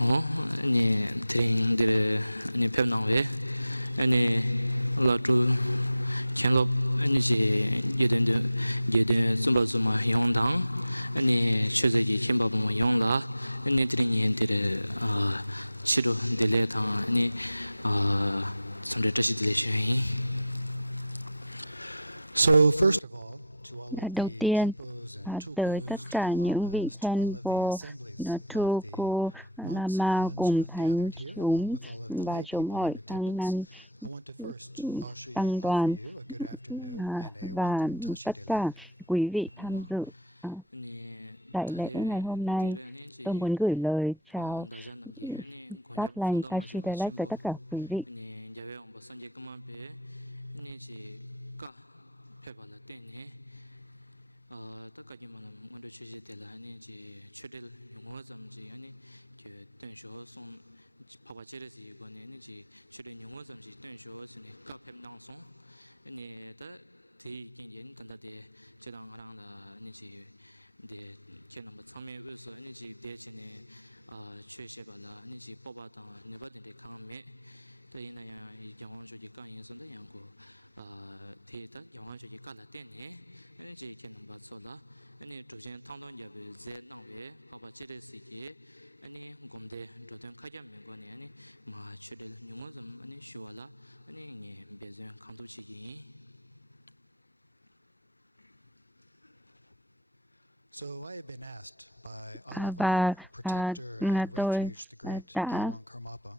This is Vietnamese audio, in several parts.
아니 트링들 아니 펩나웨 아니 라투 캔롭 아니지 예든 좀바좀마 용당 아니 최저기 김바보모 용라 아니 트링인들 치료 딜레타 아니 선대다시 딜레셔이. So first of all, Đầu tiên, tới tất cả những vị Tenpo, Tulku, Lama cùng thánh chúng và chúng hội tăng năm tăng đoàn và tất cả quý vị tham dự đại lễ ngày hôm nay. Tôi muốn gửi lời chào tốt lành Kashidelek tới tất cả quý vị. tất cả những mà mình được chia sẻ là anh chị chơi được những món gì gì anh cái tuyển số xong bảo vệ chế độ gì còn anh chị chơi được những món gì tuyển số thì các phép năng xong anh đó thì cái gì tận để chế độ hàng là anh chị để cái nào mà tham gia với số anh chị để cho nên chơi sẽ bảo là anh chị bảo vệ tao nếu vậy thì khang mẹ tại này yang hoàng cho cái cái gì xong đấy yang của thì tất yang cho cái cái là tiền nhé anh chị cái nào bắt số là anh chủ nhân thằng đó giờ về dễ năng về bảo vệ chế độ gì cái anh gom để đầu tiên khai ra mình cái này anh mà chơi được những món gì anh xua là anh nghe bây giờ không đủ chi gì. So I have been asked by Và protector and tôi refuge, the great đã Gyalwang Karmapa,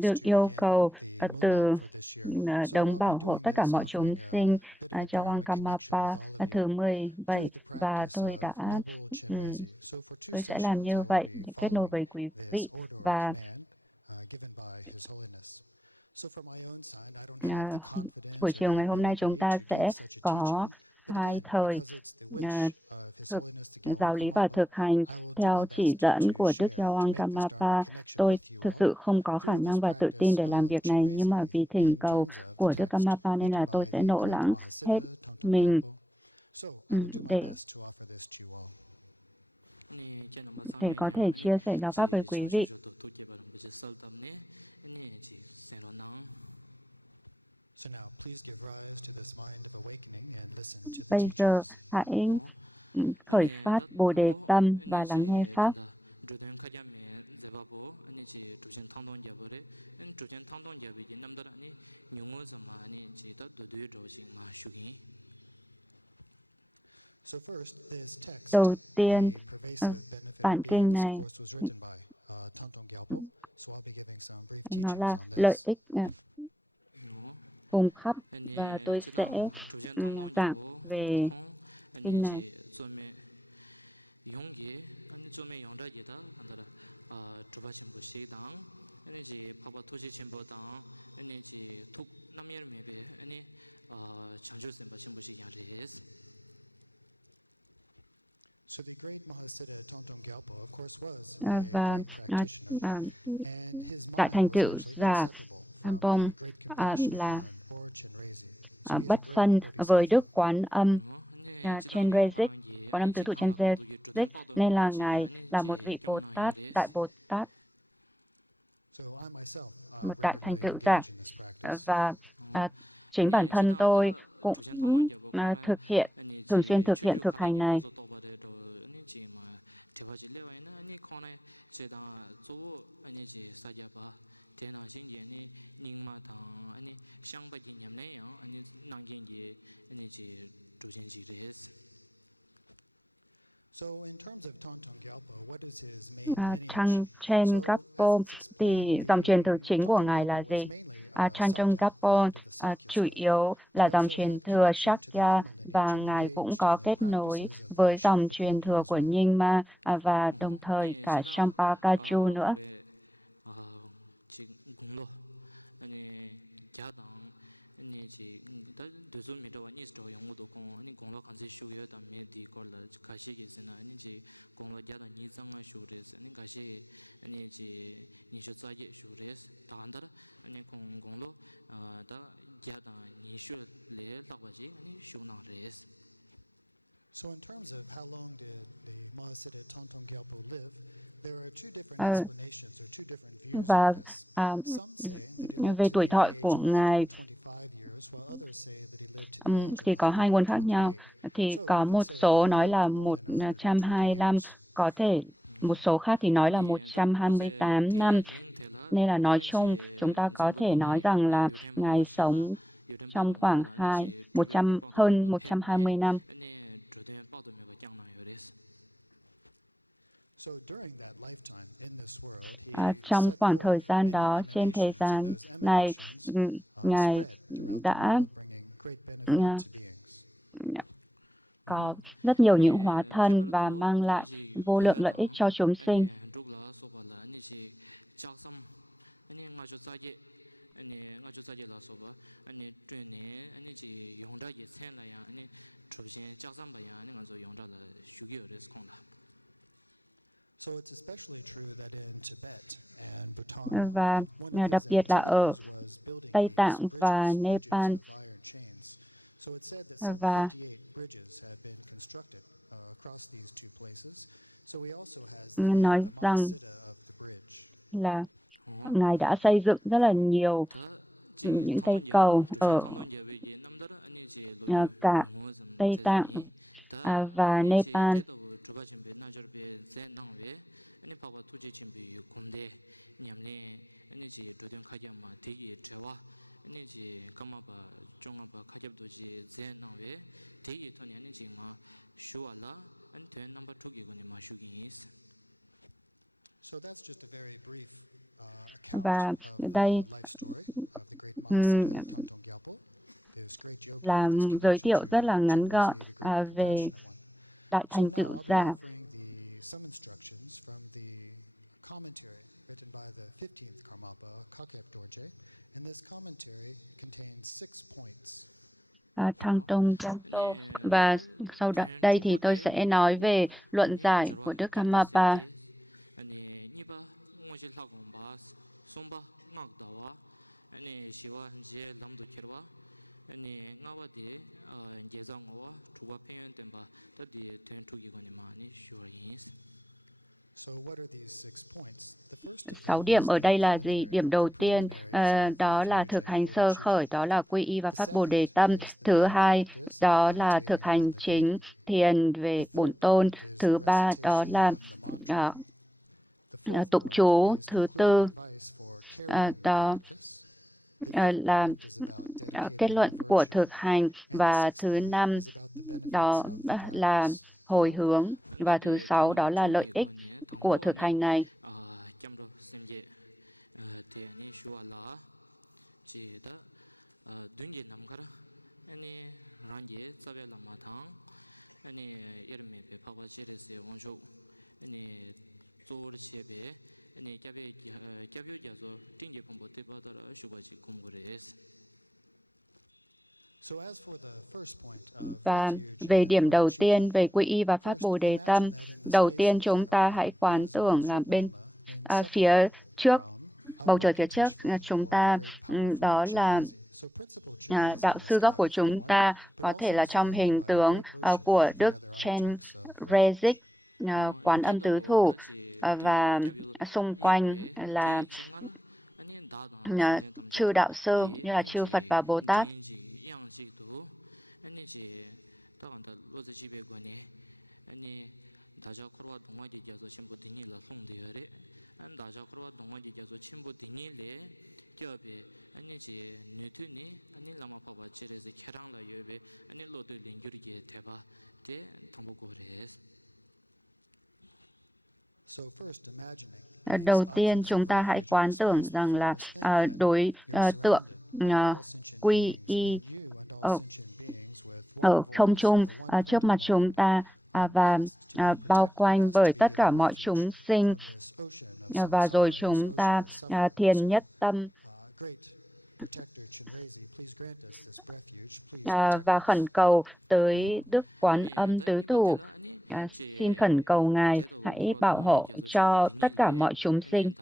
được yêu cầu từ đấng bảo hộ tất cả mọi chúng sinh Gyalwang Karmapa thứ 17 và tôi sẽ làm như vậy để kết nối với quý vị và buổi chiều ngày hôm nay chúng ta sẽ có hai thời giáo lý và thực hành theo chỉ dẫn của Đức Gyalwang Karmapa. Tôi thực sự không có khả năng và tự tin để làm việc này, nhưng mà vì thỉnh cầu của Đức Karmapa nên là tôi sẽ nỗ lực hết mình để có thể chia sẻ giáo pháp với quý vị. Bây giờ hãy khởi phát Bồ Đề tâm và lắng nghe pháp. Đầu tiên, bản kinh này nó là lợi ích vùng khắp và tôi sẽ giảng về kinh này. Và đại thành tựu giả Sampong là bất phân với Đức Quán Âm trên Rezik, Quán Âm tứ thủ trên Rezik, nên là Ngài là một vị Bồ Tát, Đại Bồ Tát, một đại thành tựu giả. Và chính bản thân tôi cũng thường xuyên thực hiện thực hành này. Chanchen Gapo thì dòng truyền thừa chính của Ngài là gì? Chanchen Gapo chủ yếu là dòng truyền thừa Shakya và Ngài cũng có kết nối với dòng truyền thừa của Nyingma và đồng thời cả Sampakaju nữa. anh chị đã đối với mình đâu anh ấy rồi ông đồ con anh con lo khăn gì show yo tam me đi coi là khai sĩ cái gì na anh chị con lo gia đình như rằng show đấy anh khai sĩ anh chị như cho gia đình show đấy ta anh đó anh con lo đã gia đình như show lẽ là cái gì anh show nào đấy. So in terms of how long did the Mahasiddha Tontong Gyalpo live, there are two different explanations or two different views Và on this. Some say that he lived về to tuổi the thọ age của of Ngài 125 years, while others say that he lived to the age thì of có hai nguồn khác nhau. 128. Thì So có we could một say that số he nói là lived more than 120 125, years. có thể một số khác thì nói là 128 năm. Nên là nói chung, chúng ta có thể nói rằng là Ngài sống trong khoảng hơn 120 năm. So during that lifetime in this world, he Trong set khoảng forth thời gian many đó trên thế emanations, and gian those này, emanations Ngài spread throughout the đã world, bringing great benefit to beings. có rất nhiều những hóa thân và mang lại vô lượng lợi ích cho chúng sinh. So it's especially true that in Tibet and Bhutan, Và one of đặc his biệt là ở activities was building Tây these Tạng và bridges Nepal. of iron chains. So it's said that some Và 58 bridges had been constructed across these two places. So he also has the nói name, the rằng Mahasiddha of the bridge. là Ngài đã xây dựng rất là nhiều những cây cầu ở cả Tây Tạng và Nepal. So that's just a very brief account Và of đây the life story of the great Mahasiddha Tontong Gyalpo. là giới thiệu rất là ngắn gọn về Đại Thành Tựu Giả. Some instructions from the commentary written by the 15th Karmapa, Kakep Dorje, and this commentary contains 6 points. Thăng Tông Gyalpo. Và sau đây thì tôi sẽ nói về luận giải của Đức Karmapa. Sáu điểm ở đây là gì? Điểm đầu tiên đó là thực hành sơ khởi, đó là quy y và phát Bồ Đề tâm. Thứ hai đó là thực hành chính thiền về bổn tôn. Thứ ba đó là tụng chú. Thứ tư đó là kết luận của thực hành, và thứ năm đó là hồi hướng, và thứ sáu đó là lợi ích của thực hành này. Và về điểm đầu tiên, về quy y và phát Bồ Đề tâm, đầu tiên chúng ta hãy quán tưởng là bên phía trước, bầu trời phía trước chúng ta, đó là đạo sư gốc của chúng ta, có thể là trong hình tướng của Đức Chen Rezik, Quán Âm Tứ Thủ, và xung quanh là chư đạo sư như là chư Phật và Bồ Tát. Đầu tiên chúng ta hãy quán tưởng rằng là đối tượng quy y ở không trung trước mặt chúng ta và bao quanh bởi tất cả mọi chúng sinh, và rồi chúng ta thiền nhất tâm và khẩn cầu tới Đức Quán Âm Tứ Thủ. Xin khẩn cầu Ngài hãy bảo hộ cho tất cả mọi chúng sinh.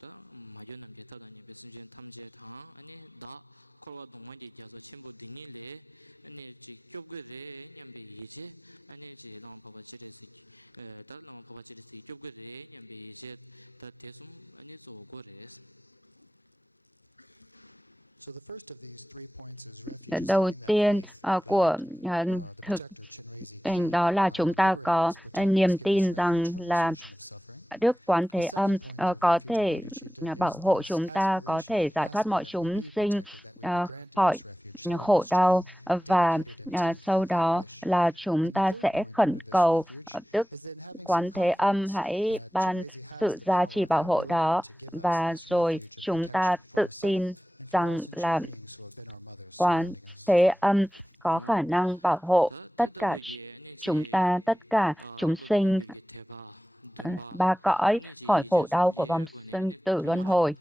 다 마요 남제 타다니 베스진 탐제 타 아니 다 콜와 동원이 자서 친구 dinile 아니 지 좁게레 냠베 이제 아니 지 랑 바바 지레스 다랑 바바 지레스 좁게레 냠베 이제 다 대숨 아니 조고레스. So the first of these 3 points is refuge. Đầu tiên của thực hành đó là chúng ta có niềm tin rằng là Đức Quán Thế Âm có thể bảo hộ chúng ta, có thể giải thoát mọi chúng sinh khỏi khổ đau, và sau đó là chúng ta sẽ khẩn cầu Đức Quán Thế Âm hãy ban sự gia trì bảo hộ đó, và rồi chúng ta tự tin rằng là Quán Thế Âm có khả năng bảo hộ tất cả chúng ta, tất cả chúng sinh ba cõi khỏi khổ đau của vòng sinh tử luân hồi.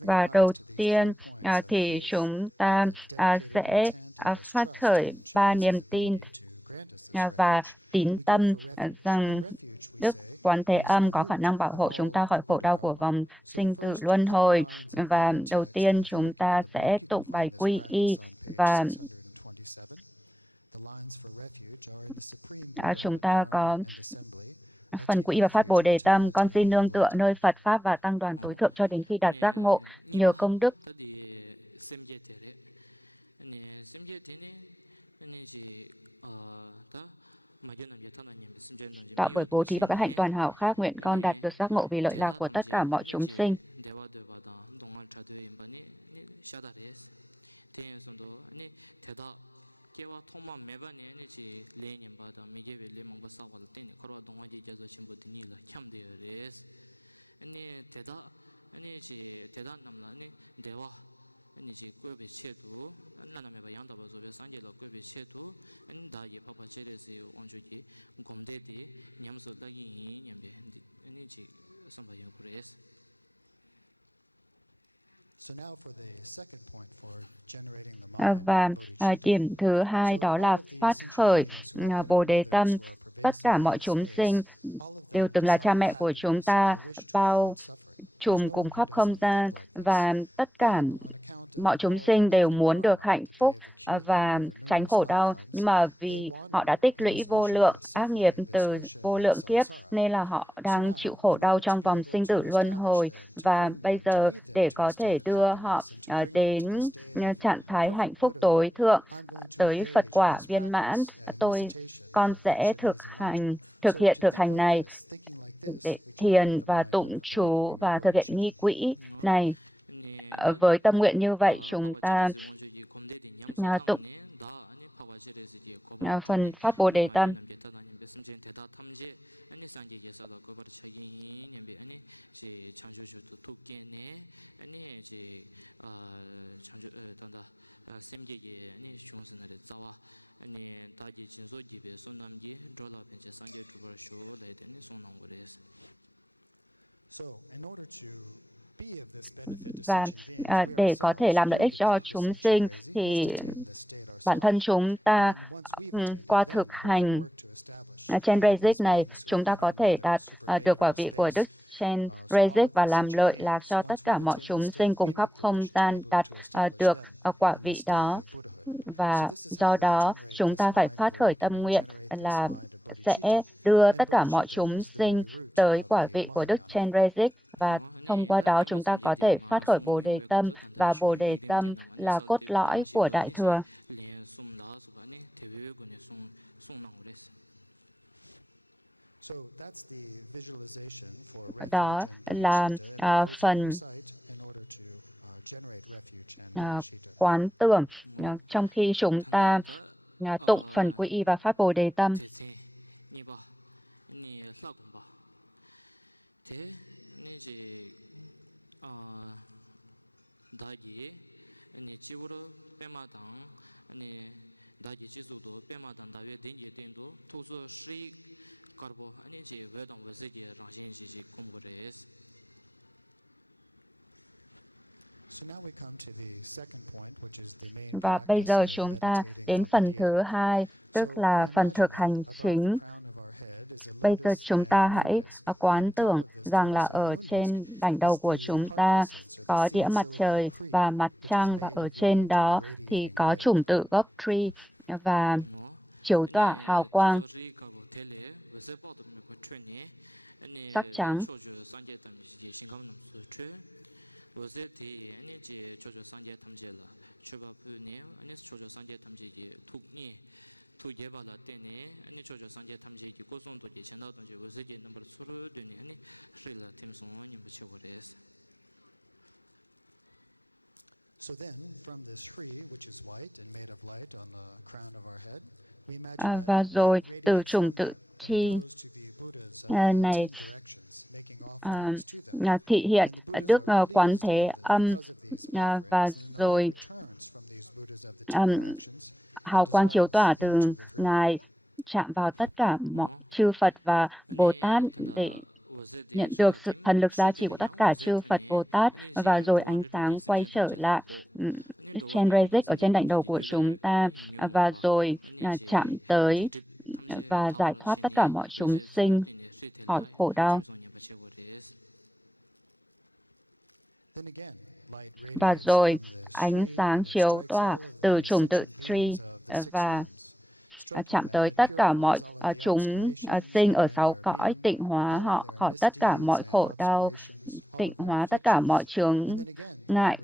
Và đầu tiên thì chúng ta sẽ phát khởi 3 niềm tin và tín tâm rằng Đức Quán Thế Âm có khả năng bảo hộ chúng ta khỏi khổ đau của vòng sinh tử luân hồi. Và đầu tiên chúng ta sẽ tụng bài quy y, và chúng ta có phần quy y và phát Bồ Đề tâm: con xin nương tựa nơi Phật Pháp và Tăng đoàn tối thượng cho đến khi đạt giác ngộ, nhờ công đức tạo bởi bố thí và các hạnh toàn hảo khác, nguyện con đạt được giác ngộ vì lợi lạc của tất cả mọi chúng sinh. kewa thoma meba ne ne chi le nyem ba da mege we le mangba sa wal ten korwa dongwa ji jazo chimbo dini la kyam de res ane teda ane chi teda namla ne dewa ane chi kwebe che tu anna na meba yang da ba zo be sanje la kwebe che tu ane da ye papa che re se onjo ji gomde de nyam so da yi nyam be ane chi samba yang res. Và điểm thứ hai đó là phát khởi Bồ Đề tâm. Tất cả mọi chúng sinh đều từng là cha mẹ của chúng ta, bao trùm cùng khắp không gian, và tất cả mọi chúng sinh đều muốn được hạnh phúc và tránh khổ đau, nhưng mà vì họ đã tích lũy vô lượng ác nghiệp từ vô lượng kiếp nên là họ đang chịu khổ đau trong vòng sinh tử luân hồi. Và bây giờ để có thể đưa họ đến trạng thái hạnh phúc tối thượng, tới Phật quả viên mãn, con sẽ thực hiện thực hành này để thiền và tụng chú và thực hiện nghi quỹ này. Với tâm nguyện như vậy, chúng ta tụng phần phát Bồ Đề tâm. Và để có thể làm lợi ích cho chúng sinh thì bản thân chúng ta qua thực hành Chen Rezik này, chúng ta có thể đạt được quả vị của Đức Chen Rezik và làm lợi lạc cho tất cả mọi chúng sinh cùng khắp không gian đạt được quả vị đó. Và do đó chúng ta phải phát khởi tâm nguyện là sẽ đưa tất cả mọi chúng sinh tới quả vị của Đức Chen Rezik, và thông qua đó chúng ta có thể phát khởi Bồ Đề tâm, và Bồ Đề tâm là cốt lõi của Đại Thừa. Đó là phần quán tưởng trong khi chúng ta tụng phần quy y và phát Bồ Đề tâm. karbo ani ji we dong we se ji rang xin ji kum go res. Và bây giờ chúng ta đến phần thứ hai, tức là phần thực hành chính. Bây giờ chúng ta hãy quán tưởng rằng là ở trên đỉnh đầu của chúng ta có đĩa mặt trời và mặt trăng, và ở trên đó thì có chủng tử gốc tree và chiếu tỏa hào quang sắc trắng. Você thì anh chị cho sang gia tham gia là cho bà phụ nữ anh cho sang gia tham gia gì thu nhẹ bà là tên này anh cho sang gia tham gia gì cố gắng tổ chức channel tổ chức você gì number số rồi này anh phải là thêm số anh mới chịu được. So then, from this tree, which is white and made of light on the crown of our head, và rồi từ chủng tử tree này thị hiện Đức Quán Thế Âm, và rồi hào quang chiếu tỏa từ Ngài chạm vào tất cả mọi chư Phật và Bồ Tát để nhận được sự thần lực gia trì của tất cả chư Phật Bồ Tát, và rồi ánh sáng quay trở lại trên Rezik ở trên đỉnh đầu của chúng ta, và rồi chạm tới và giải thoát tất cả mọi chúng sinh khỏi khổ đau. Và rồi ánh sáng chiếu tỏa từ chủng tử tree và chạm tới tất cả mọi chúng sinh ở sáu cõi, tịnh hóa họ khỏi tất cả mọi khổ đau, tịnh hóa tất cả mọi chướng ngại,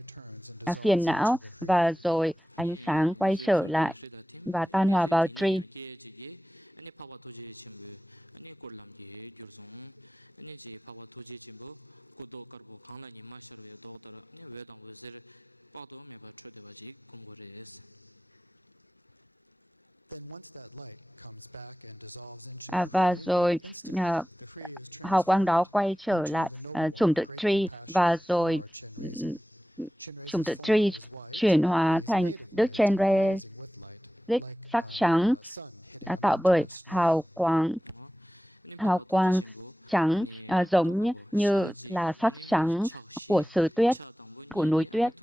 phiền não, và rồi ánh sáng quay trở lại và tan hòa vào tree. Và rồi hào quang đó quay trở lại chủng tử tree, và rồi chủng tử tree chuyển hóa thành Đức Chenre sắc trắng tạo bởi hào quang trắng giống như là sắc trắng của xứ tuyết, của núi tuyết.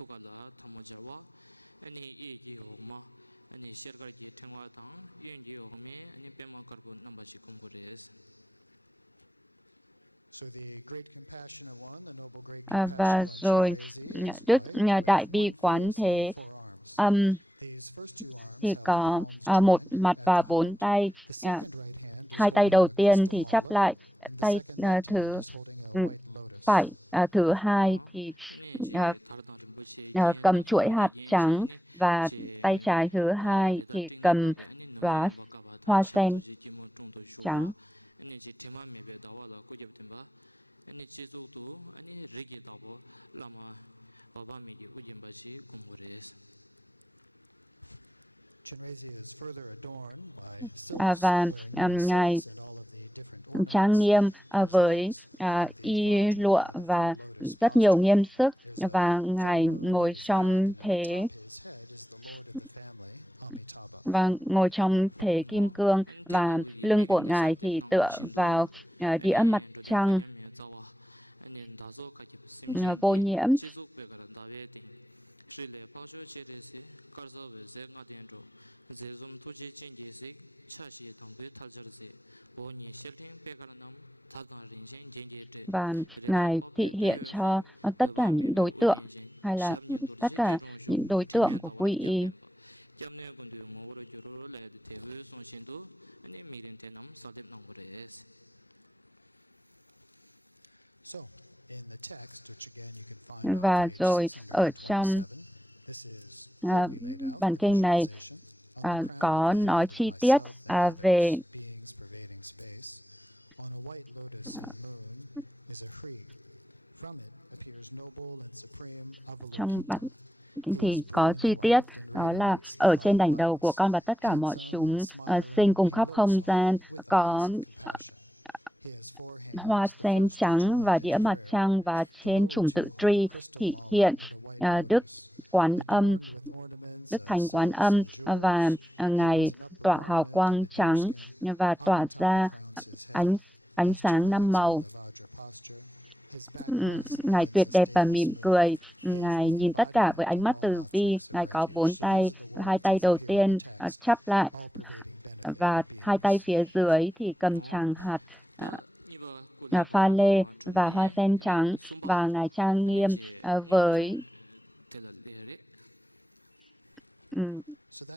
Và rồi Đức Đại Bi Quán Thế Âm thì có một mặt và 4 tay. Hai tay đầu tiên thì chắp lại, tay thứ phải thứ hai thì cầm chuỗi hạt trắng, và tay trái thứ hai thì cầm đóa hoa sen trắng. Và Ngài trang nghiêm với y lụa và rất nhiều nghiêm sức, và Ngài ngồi trong thế kim cương, và lưng của Ngài thì tựa vào đĩa mặt trăng vô nhiễm. Và Ngài thị hiện cho tất cả những đối tượng, hay là tất cả những đối tượng của quy y. Và rồi ở trong bản kinh này có nói chi tiết về trong bản thì có chi tiết đó là ở trên đỉnh đầu của con và tất cả mọi chúng sinh cùng khắp không gian có hoa sen trắng và đĩa mặt trăng, và trên chủng tử tree thị hiện Đức Quán Âm, Đức Thánh Quán Âm, và Ngài tỏa hào quang trắng và tỏa ra ánh sáng năm màu. Ngài tuyệt đẹp và mỉm cười. Ngài nhìn tất cả với ánh mắt từ bi. Ngài có 4 tay, 2 tay đầu tiên chắp lại, và 2 tay phía dưới thì cầm tràng hạt pha lê và hoa sen trắng, và Ngài trang nghiêm với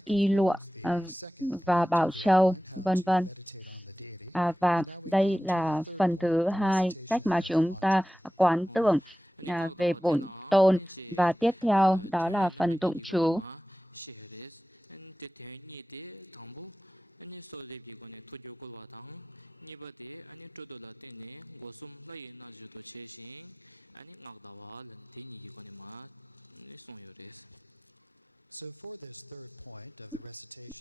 y lụa và bảo châu, vân vân. Và đây là phần thứ 2, cách mà chúng ta quán tưởng về bổn tôn, và tiếp theo đó là phần tụng chú.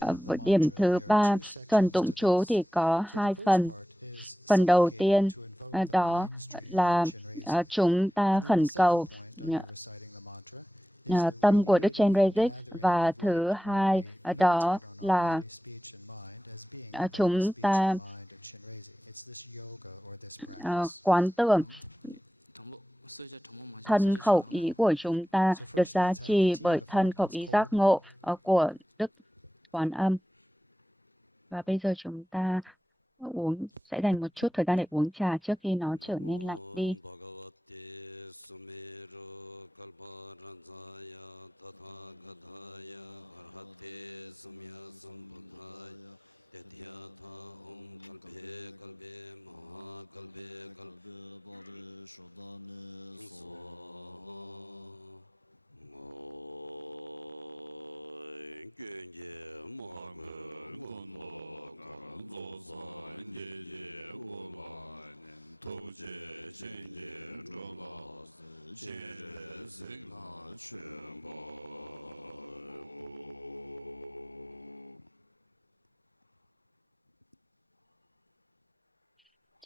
Ở điểm thứ 3, phần tụng chú thì có 2 phần. Phần đầu tiên đó là chúng ta khẩn cầu tâm của Đức Chenrezig, và thứ 2 đó là chúng ta quán tưởng thân khẩu ý của chúng ta được gia trì bởi thân khẩu ý giác ngộ của Đức Quán Âm. Và bây giờ chúng ta sẽ dành một chút thời gian để uống trà trước khi nó trở nên lạnh đi.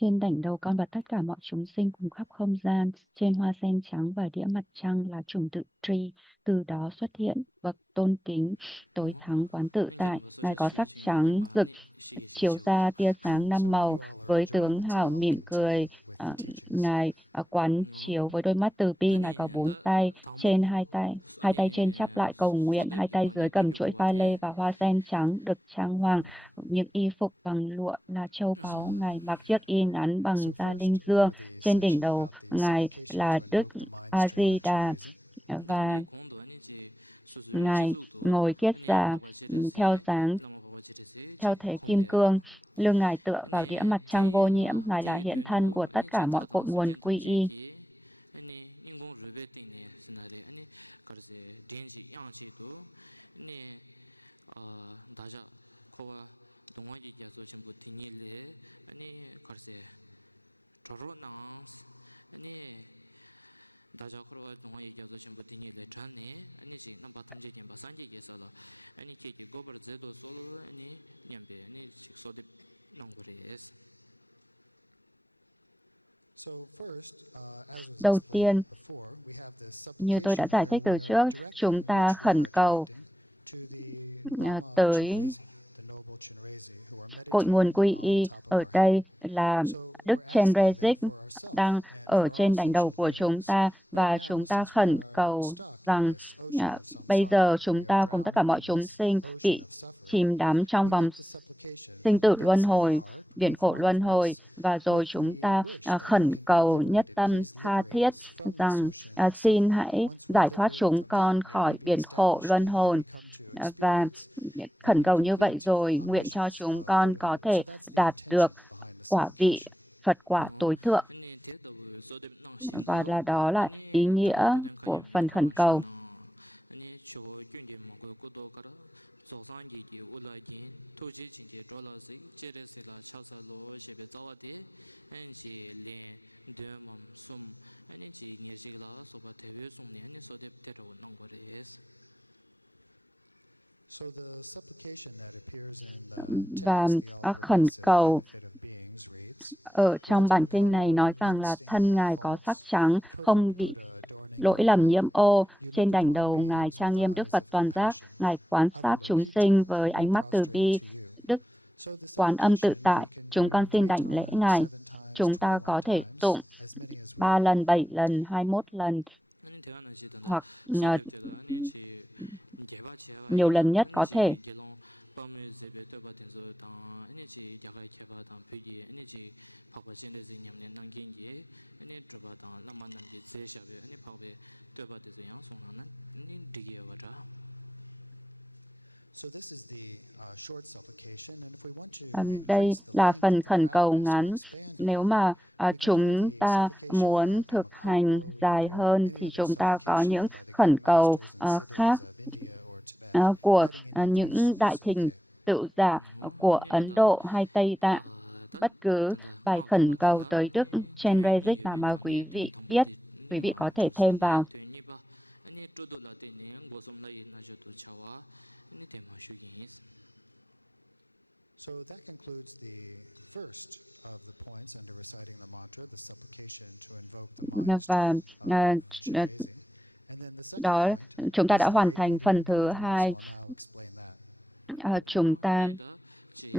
Trên đảnh đầu con và tất cả mọi chúng sinh cùng khắp không gian, trên hoa sen trắng và đĩa mặt trăng là chủng tự tri. Từ đó xuất hiện bậc tôn kính, tối thắng quán tự tại. Ngài có sắc trắng rực, chiếu ra tia sáng 5 màu, với tướng hảo mỉm cười. Ngài quán chiếu với đôi mắt từ bi. Ngài có 4 tay, trên 2 tay trên chắp lại cầu nguyện, 2 tay dưới cầm chuỗi pha lê và hoa sen trắng được trang hoàng. Những y phục bằng lụa là châu báu. Ngài mặc chiếc y ngắn bằng da linh dương. Trên đỉnh đầu Ngài là Đức A-di-đà, và Ngài ngồi kiết già theo thể kim cương. Lưng Ngài tựa vào đĩa mặt trăng vô nhiễm. Ngài là hiện thân của tất cả mọi cội nguồn quy y. Đầu tiên, như tôi đã giải thích từ trước, chúng ta khẩn cầu tới cội nguồn quy y. Ở đây là Đức Chenrezig đang ở trên đỉnh đầu của chúng ta, và chúng ta khẩn cầu rằng bây giờ chúng ta cùng tất cả mọi chúng sinh bị chìm đắm trong vòng sinh tử luân hồi, biển khổ luân hồi, và rồi chúng ta khẩn cầu nhất tâm tha thiết rằng xin hãy giải thoát chúng con khỏi biển khổ luân hồi. Và khẩn cầu như vậy rồi nguyện cho chúng con có thể đạt được quả vị Phật quả tối thượng. Và đó là ý nghĩa của phần khẩn cầu. Và khẩn cầu ở trong bản kinh này nói rằng là thân Ngài có sắc trắng, không bị lỗi lầm nhiễm ô. Trên đảnh đầu Ngài trang nghiêm Đức Phật toàn giác, Ngài quan sát chúng sinh với ánh mắt từ bi. Đức Quán Âm tự tại, chúng con xin đảnh lễ Ngài. Chúng ta có thể tụng 3 lần, 7 lần, 21 lần, hoặc nhiều lần nhất có thể. Đây là phần khẩn cầu ngắn. Nếu mà chúng ta muốn thực hành dài hơn thì chúng ta có những khẩn cầu khác của những đại thỉnh tự giả của Ấn Độ hay Tây Tạng. Bất cứ bài khẩn cầu tới Đức Chenrezig nào mà quý vị biết, quý vị có thể thêm vào. So that concludes the first of the points under reciting the mantra, the supplication to invoke the mind Và đó, chúng ta đã hoàn thành phần thứ hai. Chúng ta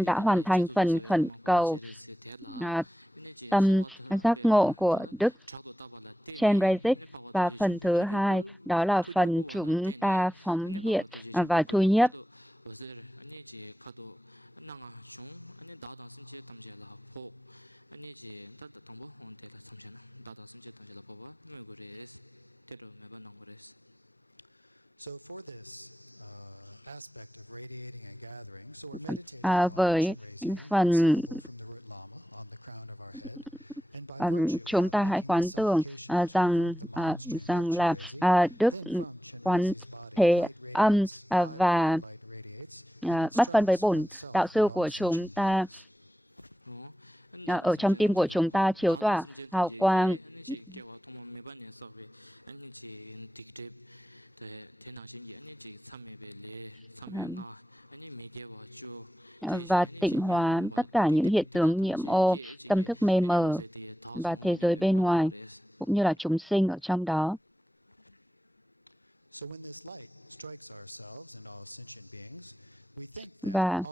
đã hoàn thành phần khẩn cầu tâm giác ngộ của Đức Chenrezig, và phần thứ hai đó là phần chúng ta phóng hiện và thu nhiếp. Với phần chúng ta hãy quán tưởng rằng là Đức Quán Thế Âm và bất phân với bổn đạo sư của chúng ta ở trong tim của chúng ta chiếu tỏa hào quang. Và tịnh hóa tất cả những hiện tượng nhiễm ô, tâm thức mê mờ và thế giới bên ngoài, cũng như là chúng sinh ở trong đó. Và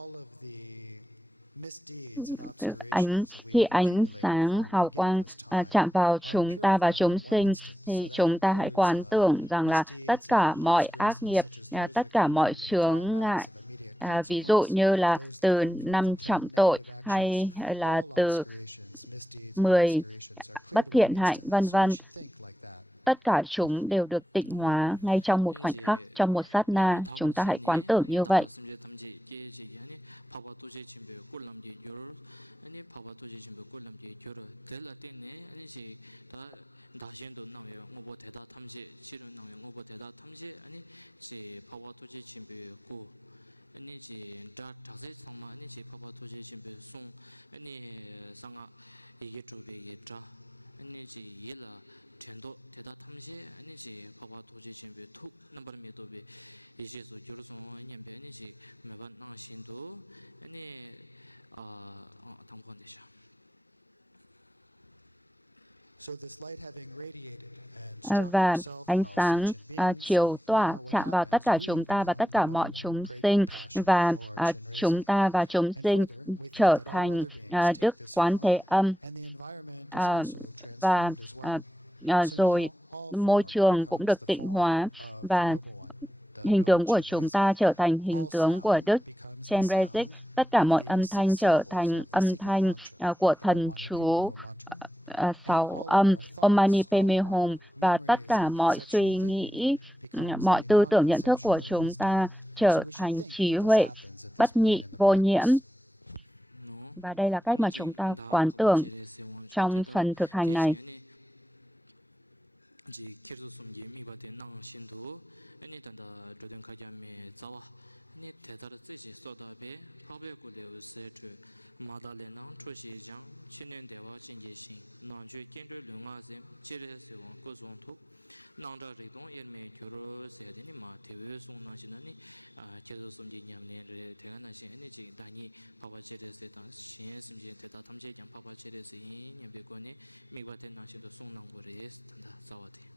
khi ánh sáng hào quang chạm vào chúng ta và chúng sinh, thì chúng ta hãy quán tưởng rằng là tất cả mọi ác nghiệp, tất cả mọi chướng ngại, ví dụ như là từ 5 trọng tội hay là từ 10 bất thiện hạnh, vân vân, tất cả chúng đều được tịnh hóa ngay trong một khoảnh khắc, trong một sát na. Chúng ta hãy quán tưởng như vậy. 전도 대다 탐시 아니지 봐봐 도저히 지금 툭 넘버는 메도비 이제서 결성 아니면 아니지 매번 나신도 아니 당번되죠. Và ánh sáng chiếu tỏa chạm vào tất cả chúng ta và tất cả mọi chúng sinh, và chúng ta và chúng sinh trở thành Đức Quán Thế Âm, và rồi môi trường cũng được tịnh hóa, và hình tướng của chúng ta trở thành hình tướng của Đức Chenrezig. Tất cả mọi âm thanh trở thành âm thanh của thần chú 6 âm Om Mani Padme Hum, và tất cả mọi suy nghĩ, mọi tư tưởng nhận thức của chúng ta trở thành trí huệ bất nhị vô nhiễm. Và đây là cách mà chúng ta quán tưởng trong phần thực hành này. 마달레나 초시장 신년 대화 진계신 난주 견도 룡아셈 지레세원 고송토 나라 리동 일메 교로 세데니 마 대외 송나시나니 계속 송진냠네 대가나시 에너지 다니 파바체레세 당 신예심제 대다 탐제장 파바체레세 ཉ베고니 미바테 나시도 송낭고레스 단다 자와데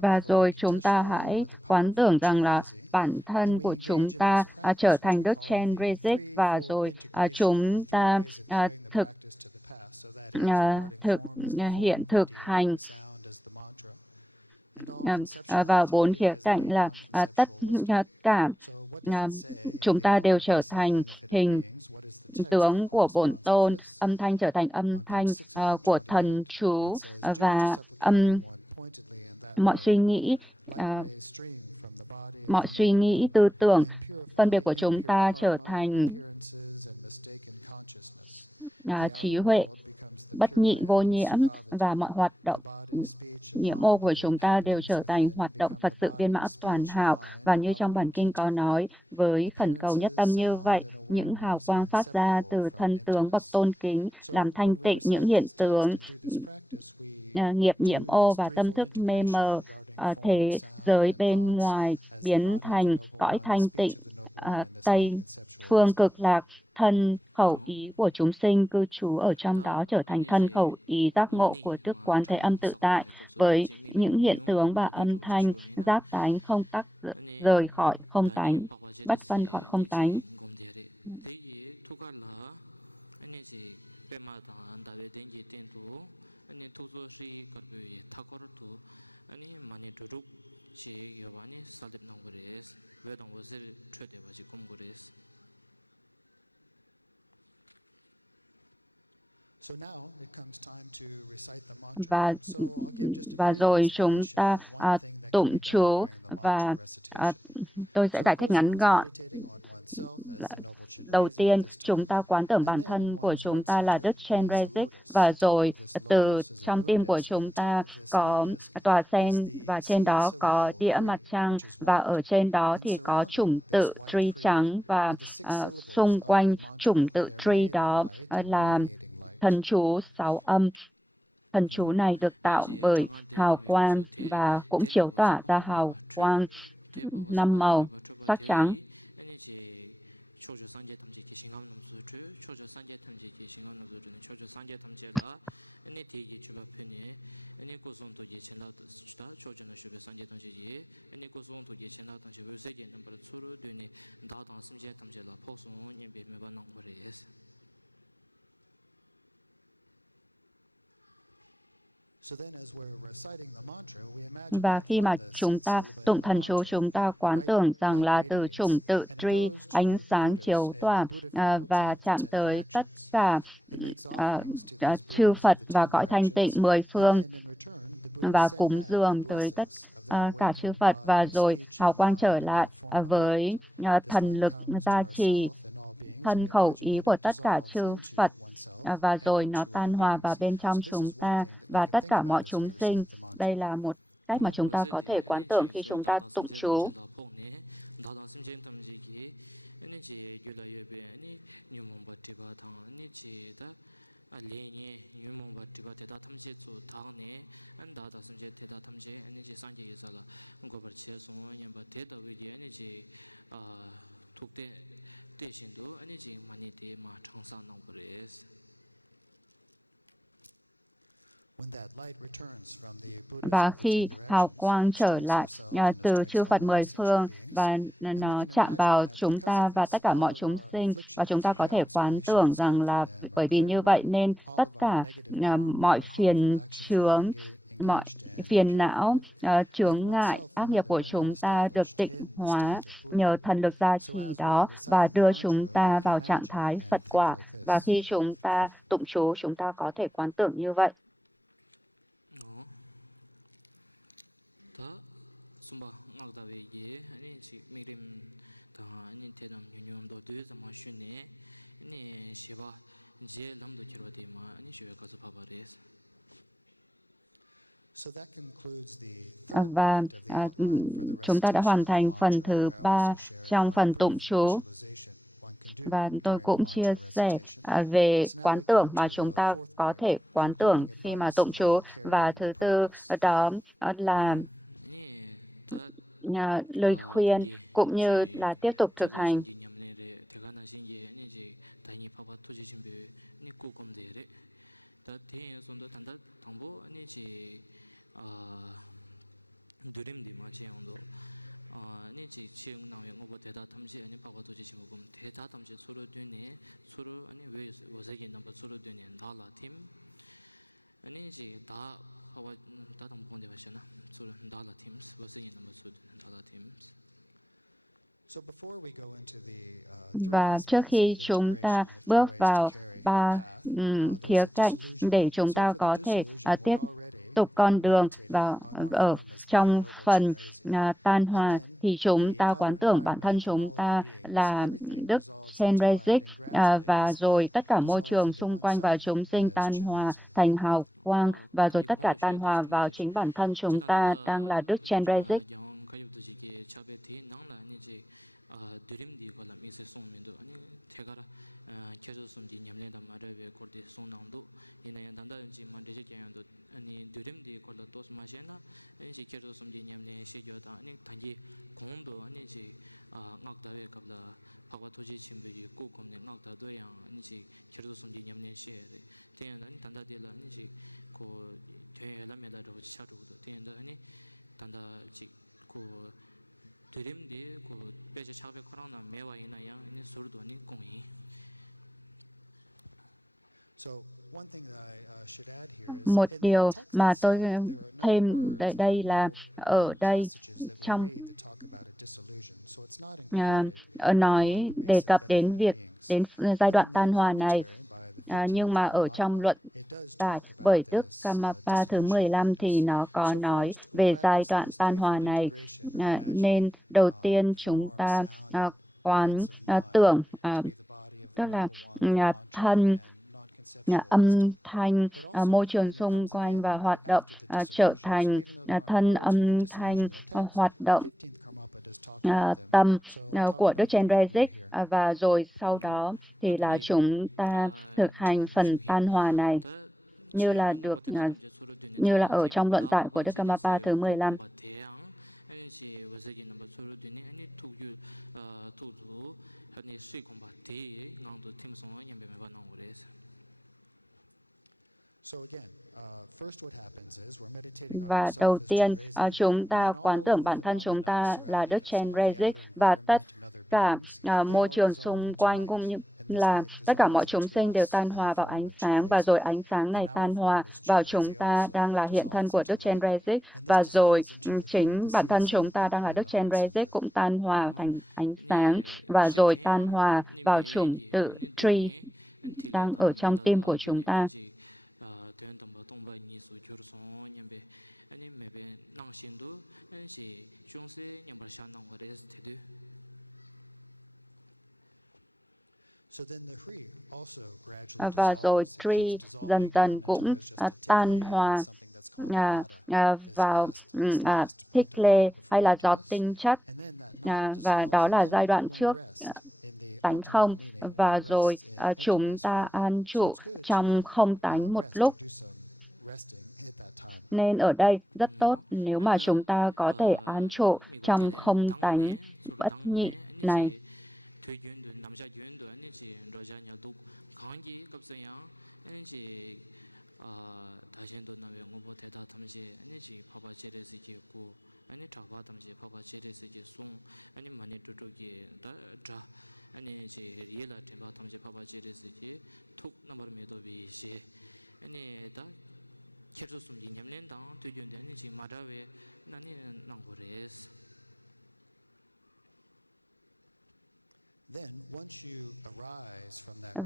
Và rồi chúng ta hãy quán tưởng rằng là bản thân của chúng ta trở thành Đức Chen Rezik, và rồi chúng ta thực hành vào 4 khía cạnh là tất cả chúng ta đều trở thành hình tướng của Bổn Tôn, âm thanh trở thành âm thanh của thần chú, và mọi suy nghĩ, tư tưởng, phân biệt của chúng ta trở thành trí huệ bất nhị vô nhiễm, và mọi hoạt động nhiễm ô của chúng ta đều trở thành hoạt động Phật sự viên mãn toàn hảo. Và như trong bản kinh có nói, với khẩn cầu nhất tâm như vậy, những hào quang phát ra từ thân tướng bậc tôn kính làm thanh tịnh những hiện tướng nghiệp nhiễm ô và tâm thức mê mờ thế giới bên ngoài, biến thành cõi thanh tịnh Tây phương cực lạc. Thân khẩu ý của chúng sinh cư trú ở trong đó trở thành thân khẩu ý giác ngộ của Đức Quán Thế Âm tự tại, với những hiện tướng và âm thanh giác tánh không tắc rời khỏi không tánh, bất phân khỏi không tánh. Và rồi chúng ta tụng chú, và tôi sẽ giải thích ngắn gọn. Đầu tiên, chúng ta quán tưởng bản thân của chúng ta là Đức Chen Rezik, và rồi từ trong tim của chúng ta có tòa sen, và trên đó có đĩa mặt trăng, và ở trên đó thì có chủng tự Tri trắng, và xung quanh chủng tự Tri đó là thần chú 6 âm. Thần chú này được tạo bởi hào quang và cũng chiếu tỏa ra hào quang 5 màu sắc trắng. 초조 상제 탐지기 싱함 넘수주 초조 상제 탐지기 싱함 넘수주는 초조 상제 탐제라 아니 대기 주변에 아니 고송도 예천나도 수다 초조는 쇼베 상제 탐지기 아니 고송도 예천나 탐지 외세계 넘버 수로 되니 다당 심제 탐제라 포송 예배 매번 넘버레스. Và khi mà chúng ta tụng thần chú, chúng ta quán tưởng rằng là từ chủng tự Tri ánh sáng chiếu tỏa và chạm tới tất cả chư Phật và cõi thanh tịnh 10 phương, và cúng dường tới tất cả chư Phật, và rồi hào quang trở lại với thần lực gia trì thân khẩu ý của tất cả chư Phật, và rồi nó tan hòa vào bên trong chúng ta và tất cả mọi chúng sinh. Đây là một cách mà chúng ta có thể quán tưởng khi chúng ta tụng chú. Lenye yumong ba tiba teda thamje chu thane an da da sunje teda thamje ani ji sanje ye sala ngo bar che so yan ba teda we ji ani ji thukte te shin do ani ji mani te ma thangsa nang pres. Và khi hào quang trở lại từ chư Phật 10 phương và nó chạm vào chúng ta và tất cả mọi chúng sinh, và chúng ta có thể quán tưởng rằng là bởi vì như vậy nên tất cả mọi phiền chướng, mọi phiền não, chướng ngại, ác nghiệp của chúng ta được tịnh hóa nhờ thần lực gia trì đó và đưa chúng ta vào trạng thái Phật quả. Và khi chúng ta tụng chú, chúng ta có thể quán tưởng như vậy. Sumba ngakda we ye ani chi mirim ta ani tedam nyonyom do de zama shune ani shiva je lam do chiro de ma ani shiva ka pa bares. Và chúng ta đã hoàn thành phần thứ 3 trong phần tụng chú. Và tôi cũng chia sẻ về quán tưởng mà chúng ta có thể quán tưởng khi mà tụng chú. Và thứ tư đó là lời khuyên cũng như là tiếp tục thực hành. 드림 디마 제용도 아니 지 지용 나오는 거 대다 탐시 아니 바바도 지 지금 대다 탐시 서로 되네 서로 아니 왜 와서기 넘버 서로 되네 달라 팀 아니 지다 바바 다당 본데 하시나 서로 달라 팀스 와서기 넘버 서로 달라 팀스. So before we go into the Và trước khi chúng ta bước vào ba khía cạnh để chúng ta có thể tiếp tục con đường và ở trong phần tan hòa thì chúng ta quán tưởng bản thân chúng ta là Đức Chenrezig và rồi tất cả môi trường xung quanh và chúng sinh tan hòa thành hào quang và rồi tất cả tan hòa vào chính bản thân chúng ta đang là Đức Chenrezig. 드림디 걸라 미세 송면도 아니 태가라 계속 숨지 냠내다 말에 거기 송낭도 이나야 단단지 만데지 개연도 아니 드림디 걸라 도스 마시나 아니 계속 숨지 냠내 시교다 아니 단지 공도 아니지 ngak다에 갑라 파과 도지 침베지 꼭 겁내 ngak다도야 아니지 계속 숨지 냠내 시에 대한 아니 단다딜라 아니지 고 대라메다로 차루도 대한 아니 단다지 고 드림디 그 배제 차베 코로나 매와 이나야 이 소르도 아니 공이. Một điều mà tôi thêm đây là ở đây trong nói đề cập đến giai đoạn tan hòa này, nhưng mà ở trong luận tải bởi Đức Karmapa thứ 15 thì nó có nói về giai đoạn tan hòa này, nên đầu tiên chúng ta quán tưởng tức là thân âm thanh môi trường xung quanh và hoạt động trở thành thân âm thanh hoạt động tâm của Đức Chenrezig và rồi sau đó thì là chúng ta thực hành phần tan hòa này như là ở trong luận giải của Đức Karmapa thứ 15. Và đầu tiên chúng ta quán tưởng bản thân chúng ta là Đức Chenrezig và tất cả môi trường xung quanh cũng như là tất cả mọi chúng sinh đều tan hòa vào ánh sáng và rồi ánh sáng này tan hòa vào chúng ta đang là hiện thân của Đức Chenrezig và rồi chính bản thân chúng ta đang là Đức Chenrezig cũng tan hòa thành ánh sáng và rồi tan hòa vào chủng tử Tri đang ở trong tim của chúng ta. Và rồi Tri dần dần cũng tan hòa vào thích lê hay là giọt tinh chất, và đó là giai đoạn trước tánh không, và rồi chúng ta an trụ trong không tánh một lúc. Nên ở đây rất tốt nếu mà chúng ta có thể an trụ trong không tánh bất nhị này.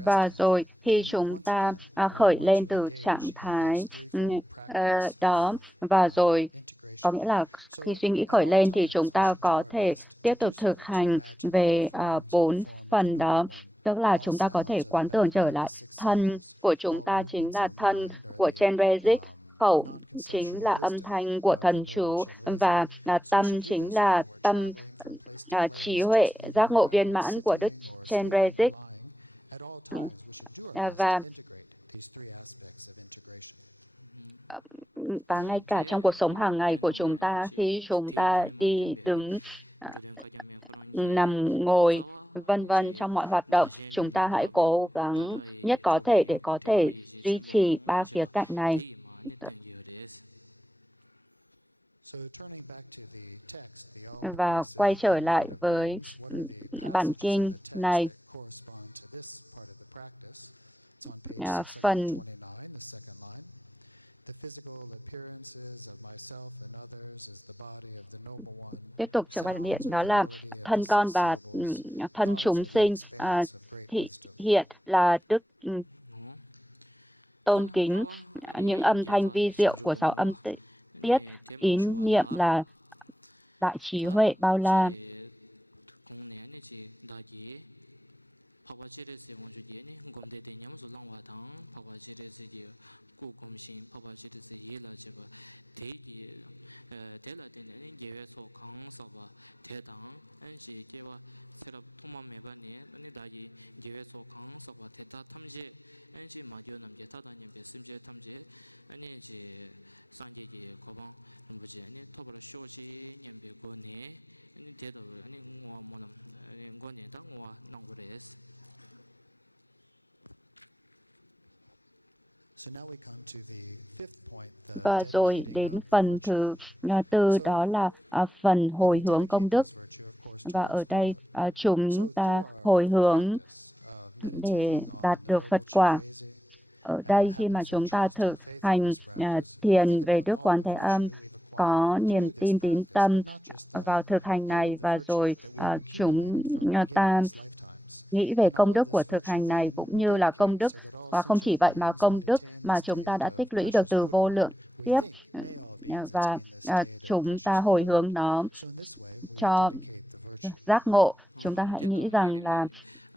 Và rồi khi chúng ta khởi lên từ trạng thái đó, và rồi có nghĩa là khi suy nghĩ khởi lên thì chúng ta có thể tiếp tục thực hành về 4 phần đó. Tức là chúng ta có thể quán tưởng trở lại thân của chúng ta chính là thân của Chenrezig, khẩu chính là âm thanh của thần chú và tâm chính là tâm trí huệ giác ngộ viên mãn của Đức Chenrezig. Và ngay cả trong cuộc sống hàng ngày của chúng ta, khi chúng ta đi đứng, nằm ngồi, vân vân, trong mọi hoạt động, chúng ta hãy cố gắng nhất có thể để có thể duy trì 3 khía cạnh này. Và quay trở lại với bản kinh này, phần tiếp tục trở lại điện, đó là thân con và thân chúng sinh thị hiện là đức tôn kính, những âm thanh vi diệu của sáu âm tiết, ý niệm là đại trí huệ bao la. ku komshin papa chiri se ye la cheba te gi te la den ne gewe so kang sa ba te dang an ji gewa serap thoma me ba ne ne da gi gewe so kang sa ba te ta thamje an ji ma gyo nam ge ta da ne be sim je thamje an ne ji sang ge ge ko bang bu je ne to ba sho ji nyam be go ne ne te da ne ngwa mo nam ne ngo ne da ngwa nang go res. Và rồi đến phần thứ tư, đó là phần hồi hướng công đức. Và ở đây chúng ta hồi hướng để đạt được Phật quả. Ở đây khi mà chúng ta thực hành thiền về Đức Quán Thế Âm, có niềm tin tín tâm vào thực hành này, và rồi chúng ta nghĩ về công đức của thực hành này, cũng như là công đức, và không chỉ vậy mà công đức mà chúng ta đã tích lũy được từ vô lượng kiếp, và chúng ta hồi hướng nó cho giác ngộ. Chúng ta hãy nghĩ rằng là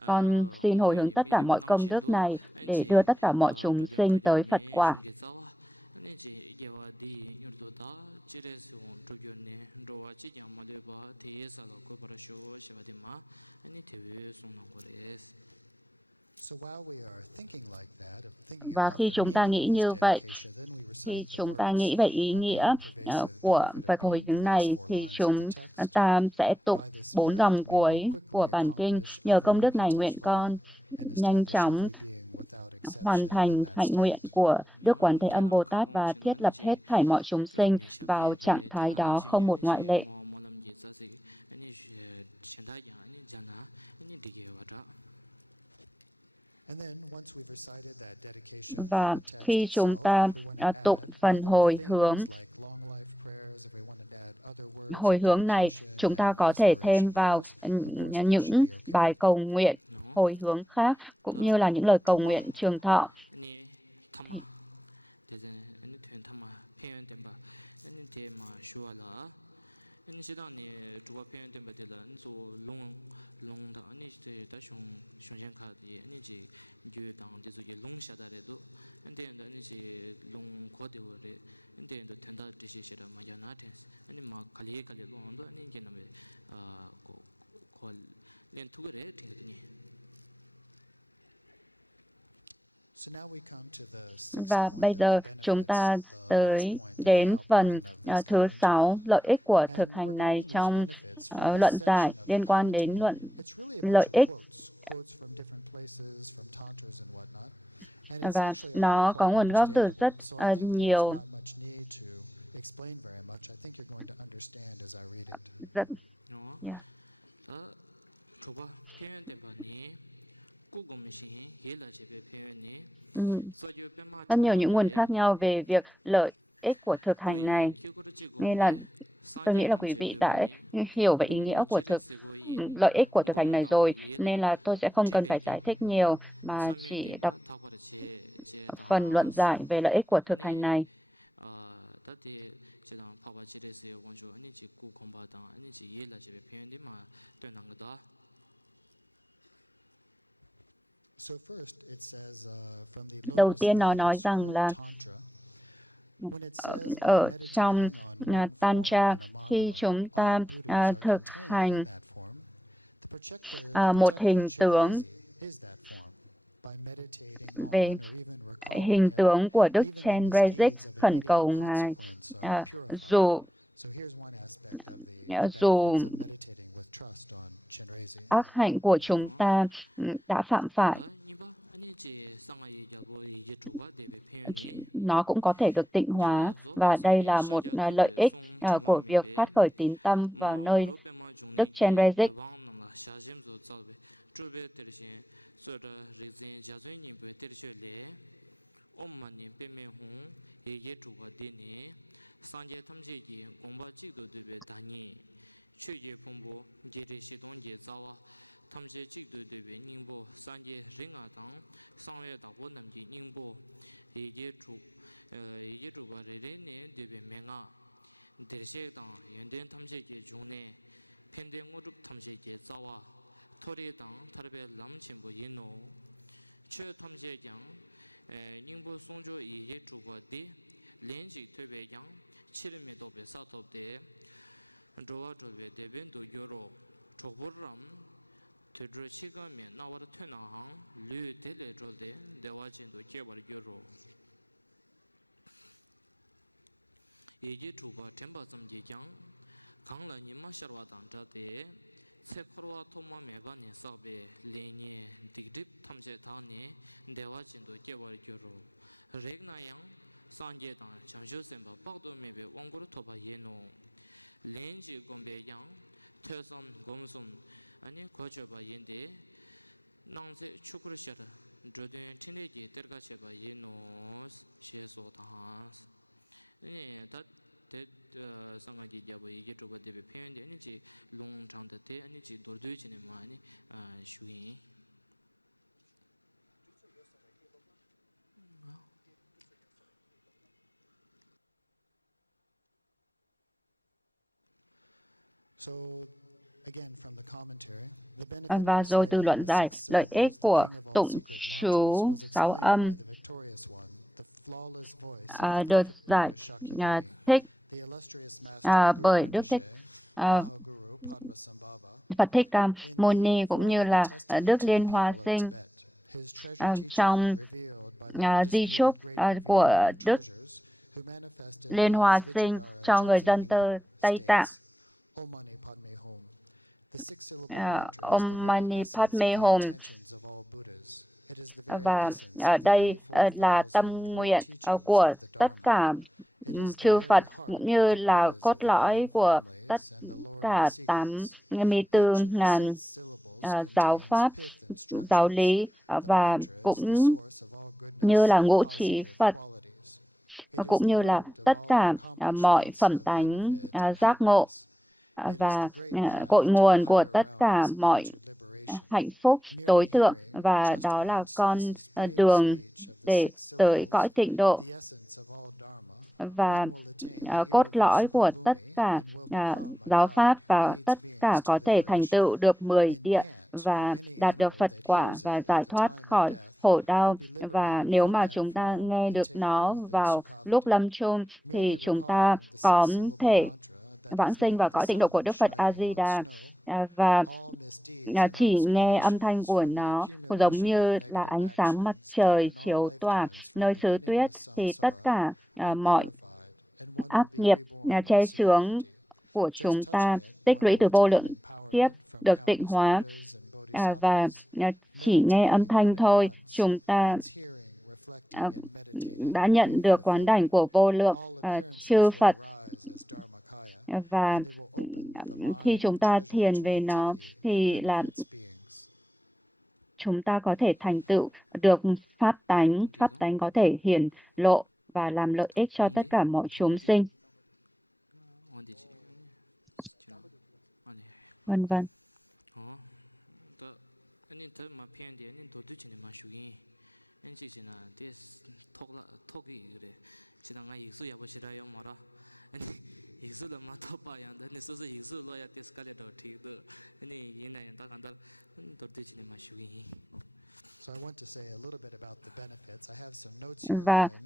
con xin hồi hướng tất cả mọi công đức này để đưa tất cả mọi chúng sinh tới Phật quả. Và khi chúng ta nghĩ như vậy, khi chúng ta nghĩ về ý nghĩa của việc hồi hướng này, thì chúng ta sẽ tụng 4 dòng cuối của bản kinh. Nhờ công đức này, nguyện con nhanh chóng hoàn thành hạnh nguyện của Đức Quán Thế Âm Bồ Tát và thiết lập hết thảy mọi chúng sinh vào trạng thái đó, không một ngoại lệ. Và khi chúng ta tụng phần hồi hướng này, chúng ta có thể thêm vào những bài cầu nguyện hồi hướng khác, cũng như là những lời cầu nguyện trường thọ. Anh sẽ đang nè chùa phiền đến bờ đê là anh số long đó anh sẽ đã xuống trên khát thì anh chỉ duyệt đang thì rồi long sẽ đã rồi anh thì anh sẽ long khó điều rồi anh thì thằng đó thì sẽ là mà giờ nát anh mà khali long đó anh cái nào về có liên thu cái đấy thì nhỉ. Và bây giờ chúng ta đến phần thứ 6, lợi ích của thực hành này trong luận giải liên quan đến lợi ích. Và nó có nguồn gốc từ rất nhiều. Rất nhiều những nguồn khác nhau về việc lợi ích của thực hành này, nên là tôi nghĩ là quý vị đã hiểu về ý nghĩa của lợi ích của thực hành này rồi, nên là tôi sẽ không cần phải giải thích nhiều mà chỉ đọc phần luận giải về lợi ích của thực hành này. Đầu tiên nó nói rằng là ở trong Tantra, khi chúng ta thực hành một hình tướng về hình tướng của Đức Chenrezig, khẩn cầu Ngài dù ác hạnh của chúng ta đã phạm phải, nó cũng có thể được tịnh hóa, và đây là một lợi ích của việc phát khởi tín tâm vào nơi Đức Chenrezig. 탐제 직도 되베 닝보 산제 링아당 상외 다고 남지 닝보 이게 주가 레레네 되베 맹아 데르셰당 연된 탐제계 중에 펜데고룹 탐제계 자와 토리당 타르베 람침보 인노 최 탐제장 닝보 송조 이게 주가디 렌지 퇴베장 치르메도 베사톱데 조와 조베 데벤도 요로 조보람 Tudru chigami nawara tunahang lu tele jolde dewa chindu kebar gyoro. Igi chuba temba zamji kyang kangla nima sharwa danjate tse korwa toma meba ne sakbe lenye digdip tamche tani dewa chindu kebar gyoro. Regna yang sanje dan chanshu semba pakdo mebe wanguru toba yeno. Lenji gombe yang 퇴선 검선 아니 거쳐봐 인데 낭세 추크르셔라 저된 친에게 들어가셔봐 예노 시에서다 네 다데 상가지 잡아 이게 좀 되게 표현돼 아니지 롱장데 아니지 돌도지네 많이 슈이 So again from the commentary, the benefit Và rồi từ luận giải, lợi ích của tụng chú sáu âm được giải thích bởi Đức Thích Phật Thích Ca Mâu Ni cũng như là Đức Liên Hoa Sinh trong di chúc của Đức Liên Hoa Sinh cho người dân Tây Tạng. Om Mani Padme Hum, và đây là tâm nguyện của tất cả chư Phật, cũng như là cốt lõi của tất cả 84.000 giáo pháp, giáo lý, và cũng như là ngũ trí Phật, cũng như là tất cả mọi phẩm tánh giác ngộ và cội nguồn của tất cả mọi hạnh phúc tối thượng, và đó là con đường để tới cõi tịnh độ, và cốt lõi của tất cả giáo pháp, và tất cả có thể thành tựu được 10 địa và đạt được Phật quả và giải thoát khỏi khổ đau. Và nếu mà chúng ta nghe được nó vào lúc lâm chung thì chúng ta có thể vãng sinh vào cõi tịnh độ của Đức Phật A Di Đà, và chỉ nghe âm thanh của nó giống như là ánh sáng mặt trời chiếu tỏa nơi xứ tuyết, thì tất cả mọi ác nghiệp che chướng của chúng ta tích lũy từ vô lượng kiếp được tịnh hóa, và chỉ nghe âm thanh thôi chúng ta đã nhận được quán đảnh của vô lượng chư Phật. Và khi chúng ta thiền về nó thì là chúng ta có thể thành tựu được pháp tánh có thể hiển lộ và làm lợi ích cho tất cả mọi chúng sinh. Vân vân.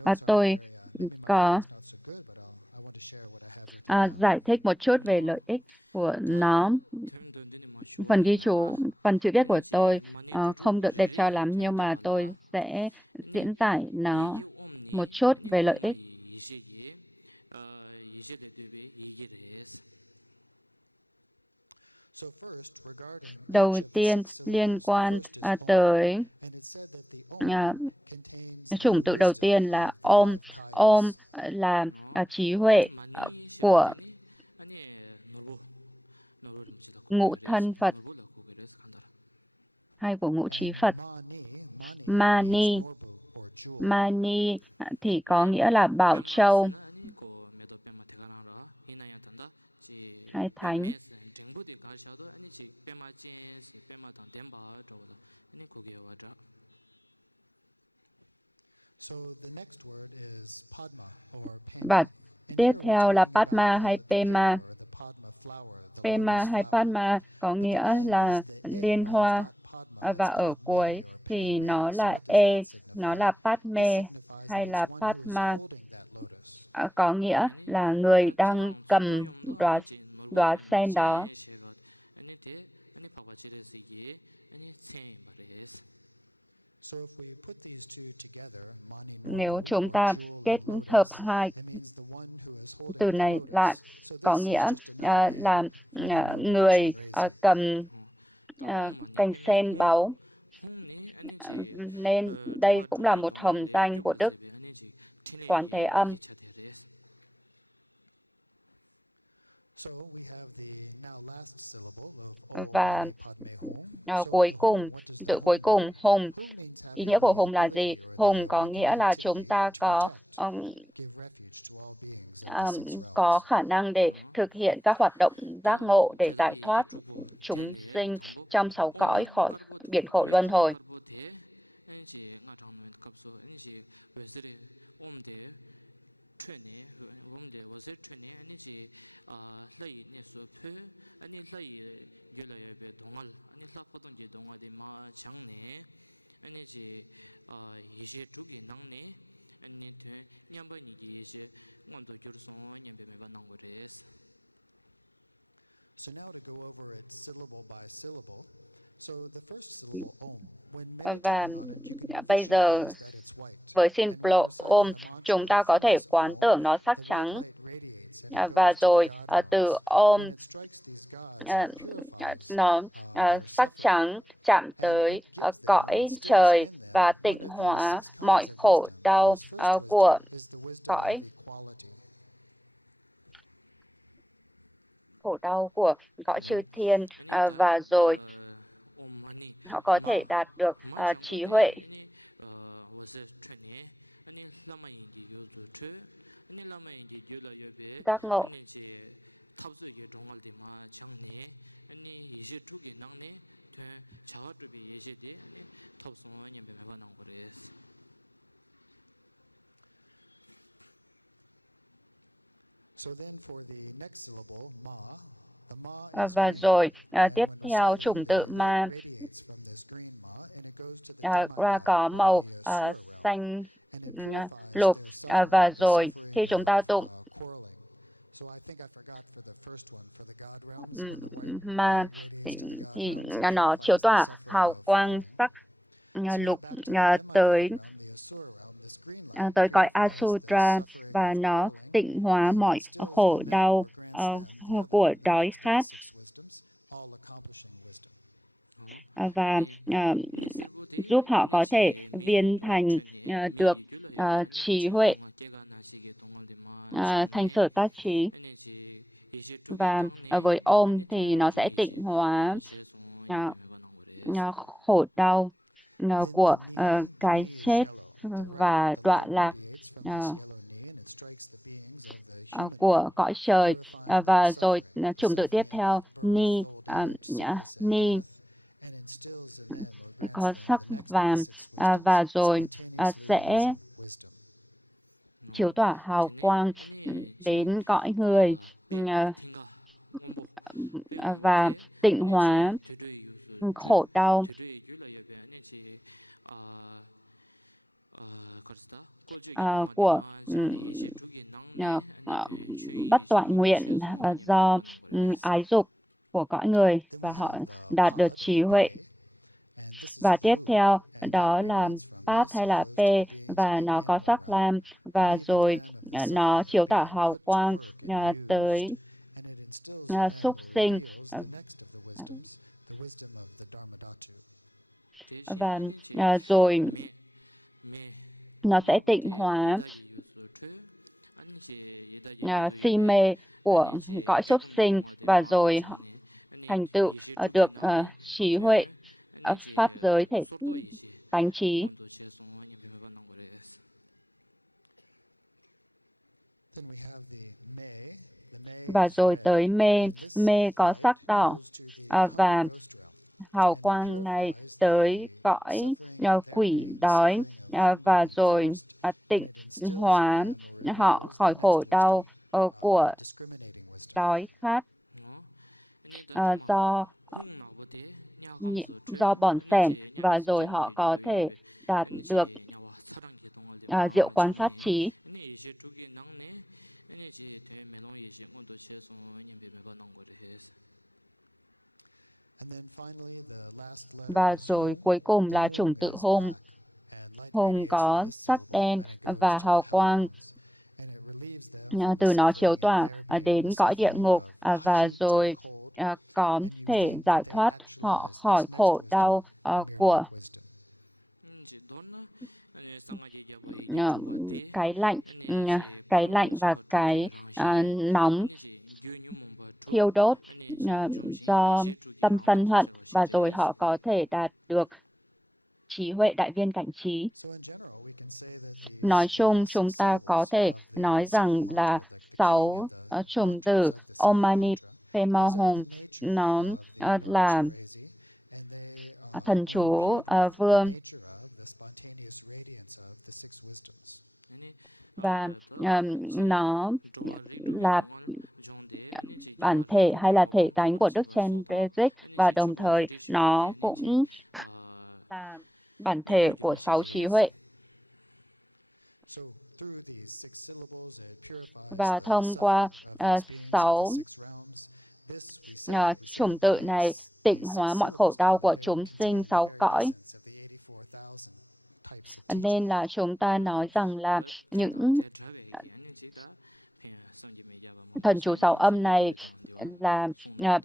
Và tôi có giải thích một chút về lợi ích của nó. Phần chữ viết của tôi không được đẹp cho lắm, nhưng mà tôi sẽ diễn giải nó một chút về lợi ích. Đầu tiên liên quan tới chủng tự đầu tiên là Om. Om là trí huệ của ngũ thân Phật hay của ngũ trí Phật. Mani, Mani thì có nghĩa là Bảo Châu hay Thánh. Và tiếp theo là Padma hay Pema. Pema hay Padma có nghĩa là liên hoa, và ở cuối thì nó là nó là Padme hay là Padma, có nghĩa là người đang cầm đóa sen đó. Nếu chúng ta kết hợp hai từ này lại, có nghĩa là người cầm cành sen báu, nên đây cũng là một hồng danh của Đức Quán Thế Âm. Và cuối cùng, tự cuối cùng, Hùng. Ý nghĩa của Hùng là gì? Hùng có nghĩa là chúng ta có khả năng để thực hiện các hoạt động giác ngộ để giải thoát chúng sinh trong 6 cõi khỏi biển khổ luân hồi. Và bây giờ với symbol Om, chúng ta có thể quán tưởng nó sắc trắng, và rồi từ Om nó sắc trắng chạm tới cõi trời và tịnh hóa mọi khổ đau của cõi chư thiên, và rồi họ có thể đạt được trí huệ. Giác ngộ. Và rồi tiếp theo chủng tự Ma có màu xanh lục, và rồi khi chúng ta tụng Ma thì nó chiếu tỏa hào quang sắc lục tới cõi Asura, và nó tịnh hóa mọi khổ đau của đói khát, và giúp họ có thể viên thành được trí huệ, thành sở tác trí. Và với Om thì nó sẽ tịnh hóa khổ đau của cái chết và đọa lạc của cõi trời. Và rồi chủng tự tiếp theo Ni, Ni có sắc vàng, và rồi sẽ chiếu tỏa hào quang đến cõi người và tịnh hóa khổ đau của bất toại nguyện do ái dục của cõi người, và họ đạt được trí huệ. Và tiếp theo đó là Pát hay là P, và nó có sắc lam, và rồi nó chiếu tỏa hào quang tới instills in them súc or sinh reveals the next of the wisdoms, the wisdom of the Dharmadhatu. và rồi nó sẽ tịnh hóa si mê của cõi súc sinh và rồi họ thành tựu được trí huệ pháp giới thể tánh trí. Then we have the mê. Và rồi tới mê, mê có sắc đỏ và hào quang này tới cõi quỷ đói và rồi tịnh hóa họ khỏi khổ đau của đói khát do bỏng sẻn, và rồi họ có thể đạt được diệu quán sát trí. Và rồi cuối cùng là chủng tự hôn. Hôn có sắc đen và hào quang từ nó chiếu tỏa đến cõi địa ngục và rồi có thể giải thoát họ khỏi khổ đau của cái lạnh và cái nóng thiêu đốt do tâm sân hận, và rồi họ có thể đạt được trí huệ đại viên cảnh trí. Nói chung, chúng ta có thể nói rằng là 6 chủng tử Om Mani Padme Hum nó là thần chú vương và nó là bản thể hay là thể tánh của Đức Chenrezig, và đồng thời nó cũng là bản thể của 6 trí huệ. Và thông qua 6 chủng tự này tịnh hóa mọi khổ đau của chúng sinh 6 cõi. Nên là chúng ta nói rằng là những thần chú 6 âm này là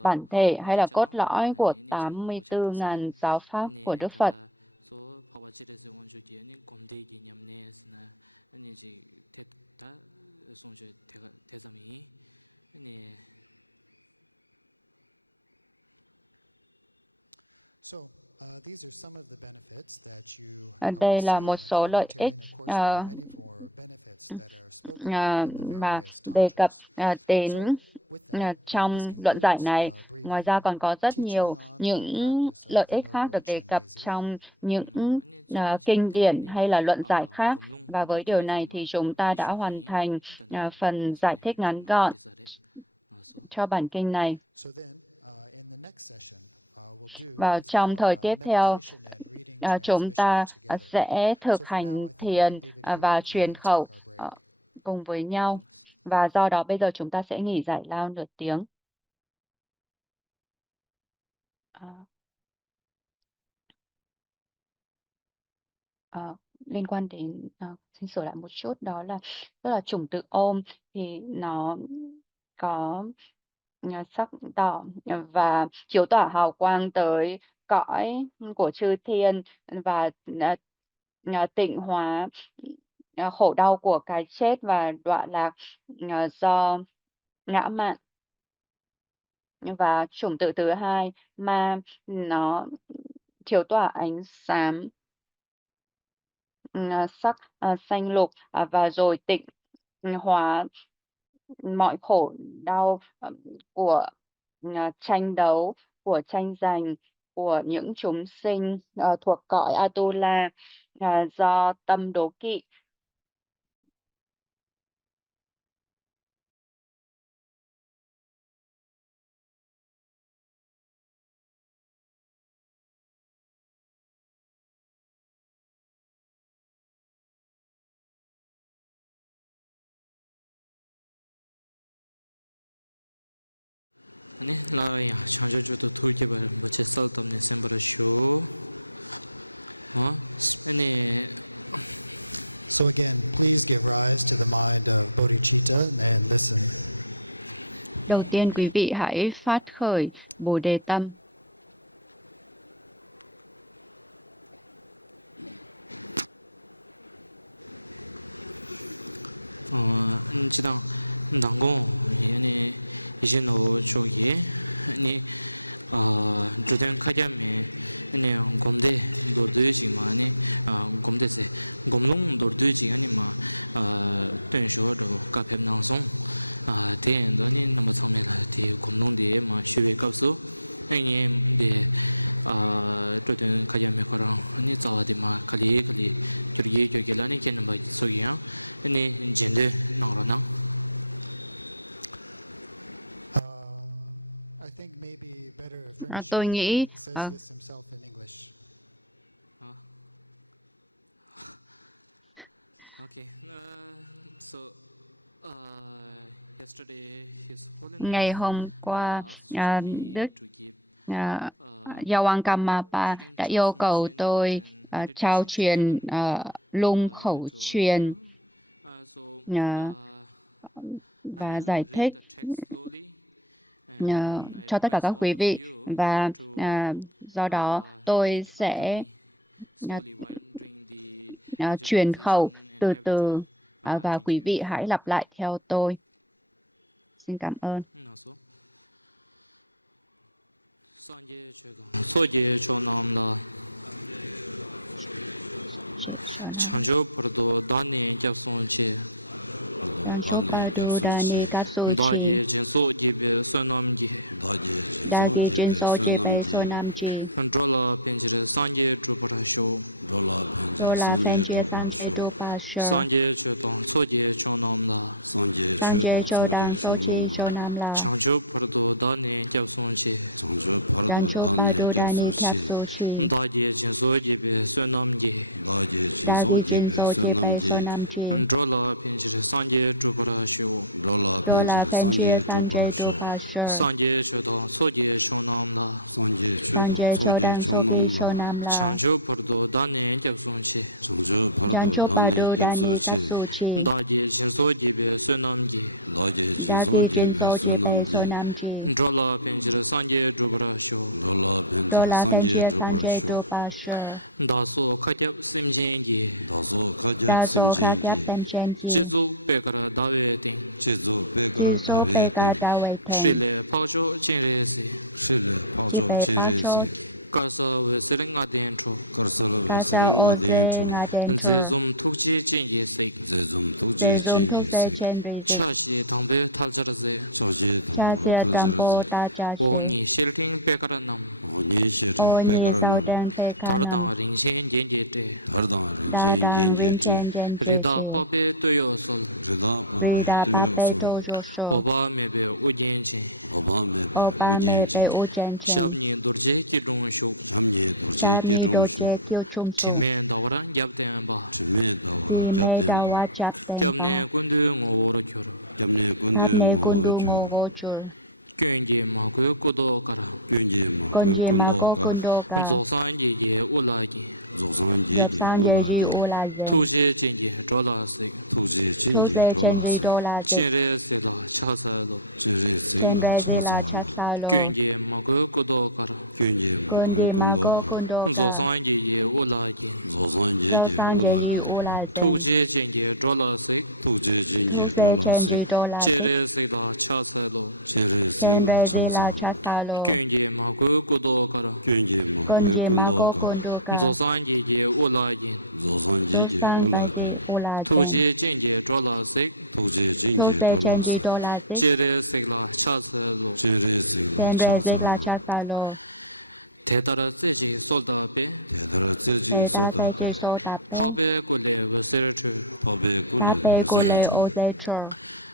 bản thể hay là cốt lõi của 84.000 giáo pháp của Đức Phật. Đây là một số lợi ích mà đề cập đến trong luận giải này. Ngoài ra còn có rất nhiều những lợi ích khác được đề cập trong những kinh điển hay là luận giải khác. Và với điều này thì chúng ta đã hoàn thành phần giải thích ngắn gọn cho bản kinh này. Và trong thời tiếp theo, chúng ta sẽ thực hành thiền và truyền khẩu cùng với nhau. Và do đó bây giờ chúng ta sẽ nghỉ giải lao nửa tiếng. Liên quan đến, xin sửa lại một chút, đó là tức là chủng tự Om thì nó có sắc đỏ và chiếu tỏa hào quang tới cõi của chư thiên và tịnh hóa khổ đau của cái chết và đọa lạc do ngã mạn. Và chủng tự thứ hai ma nó chiếu tỏa ánh sáng sắc xanh lục và rồi tịnh hóa mọi khổ đau của tranh đấu, của tranh giành của những chúng sinh thuộc cõi Atula do tâm đố kỵ. So again, please give rise to the mind of bodhicitta and listen. Đầu tiên quý vị hãy phát khởi Bồ Đề tâm. Chỉ đang đang có yani isin ở chỗ 아니 주된 가자면 아니 곰데 도르드지만이 곰데세 곰롱 도르드지 아니마 된쇼도 카페낭송 대엔더니 너무 처음에라 대 곰롱데 마 쉬베 값소 아니데 주된 가자면 거랑 아니 자와디마 칼리 저기 저기라니 걔는 뭐 소이야 아니 젠데 나라나 Tôi nghĩ ngày hôm qua Đức Yawankamapa đã yêu cầu tôi trao truyền lung khẩu truyền và giải thích cho tất cả các quý vị, và do đó tôi sẽ truyền khẩu từ từ và quý vị hãy lặp lại theo tôi. Xin cảm ơn. Daje jinso jibe sonamji Drola penjire sanje druparasho Sanje chodang soje chonamla Chancho pardo dane kyapsonche Daje jinso jibe sonamji Drola penjire sanje druparasho Sanje chodang soje chonamla Chancho pardo dane kyapsonche Daje jinso jibe sonamji Drola penjire sanje druparasho Daso katyap simjengi Jizu pekara dawe ting Shrile pacho chinresi Karsa veseringa dentro Zezum tukchi jingi sik Chashi tangpe talcharaze Oni shilting pekara nam Tardang ringshen jenje te Rida pape toyo sol Oba mebe ujenchen Shabni durje ki dung shuk Time dawara gyabden ba Gyabne kundu ngoro kyoro Gyönge magoy kodo kara Zosan yeye ulagi Tuje jingi drola sik Chinre sila chasalo Gyönge magoy kodo kara Zosan yeye ulagi Tuje jingi drola sik Chinre sila chasalo Gyönge magoy kodo kara Zosan yeye ulagi Tuje jingi drola sik Chinre sila chasalo Tedara zeji soldabe Pabe gule vesirchu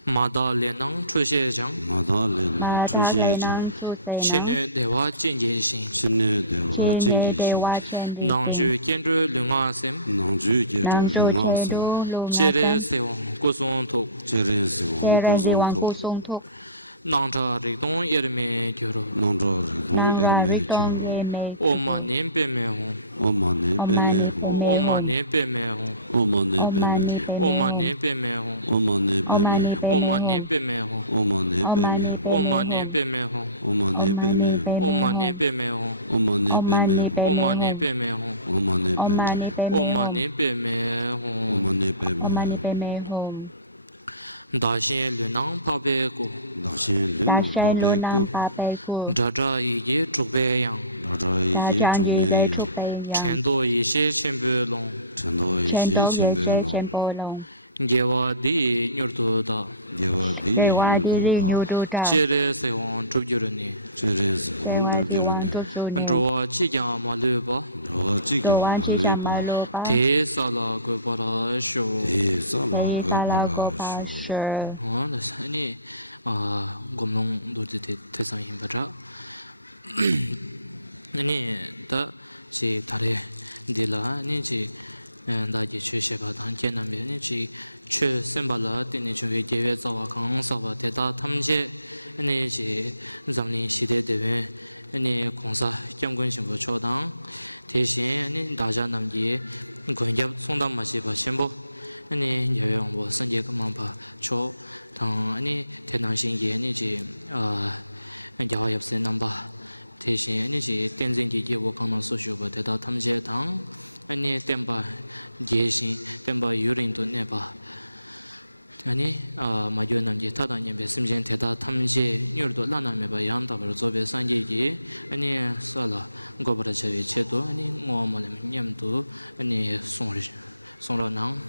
Mada lenang chushe jang Chine dewa jinje shin Nangju kendru lunga sem Chere sewang kusong tok Nangcha Rikdong Yerme Gyoro Nangva Rikdong Yerme Oma Nempe Mehong Oma Nempe Mehong Oma Nempe Mehong Oma Oma Nempe Mehong Oma Oma Nempe Mehong Oma Oma Nempe Mehong Oma Oma Nempe Mehong Oma Oma Nempe Mehong Oma Mehong Dashen Lunang Pape Ko Dashen Lunang Pape Ko Jaja Yi Chukbe Yang Jajan Yi Chukbe Yang Chendo Yi She Chenpo Long Chendo Yi She Chenpo Long Gewa Di Nyurdu Da Gewa Di Nyurdu Da Chere Se Wang Chup Yurani Nrowa Chi Kya Ma Lu Ba Te Sala Go Para Sho Ani Gomlong Do Te Sang Yin Batra Ani Ta Chi Tare Dila Ani Chi Da Ji Chue Sheba Tang Kien Nam Ani Chi Chue Semba La Tini Chue Gewe Zawa Kang Sawa Te Ta Tam Je Ani Chi Zamlin Shide Dewe Ani Kongsa Kiam Gun Shimbo Cho Dang Te Shin Ani Daja Nam Ji Gun Yap Song Dang Ma Shi Ba Shimbo Ani Yawe Wangbo San Je Kamang Pa Cho Tang Ani Te Nang Shin Ye Ani Ji Yawa Yap Sen Nam Ba Te Shin Ani Ji Tenzin Ji Ye Wo Kang Nang Su Shu Ba Te Ta Tam Je Tang Ani Tenpa Ye Shin Tenpa Yurin Tu Ne Ba Ani Ma Yu Nam Ji Ta Dang Nye Be Sim Jen Te Ta Tam Je Nyur Tu La Na Me Ba Yang Ta Bar Zo Be San Je Ji Ani Sa La Go Bara Che We Che Tu Ani Ngo Mo Lem Nyam Tu Ani Song Ra Nang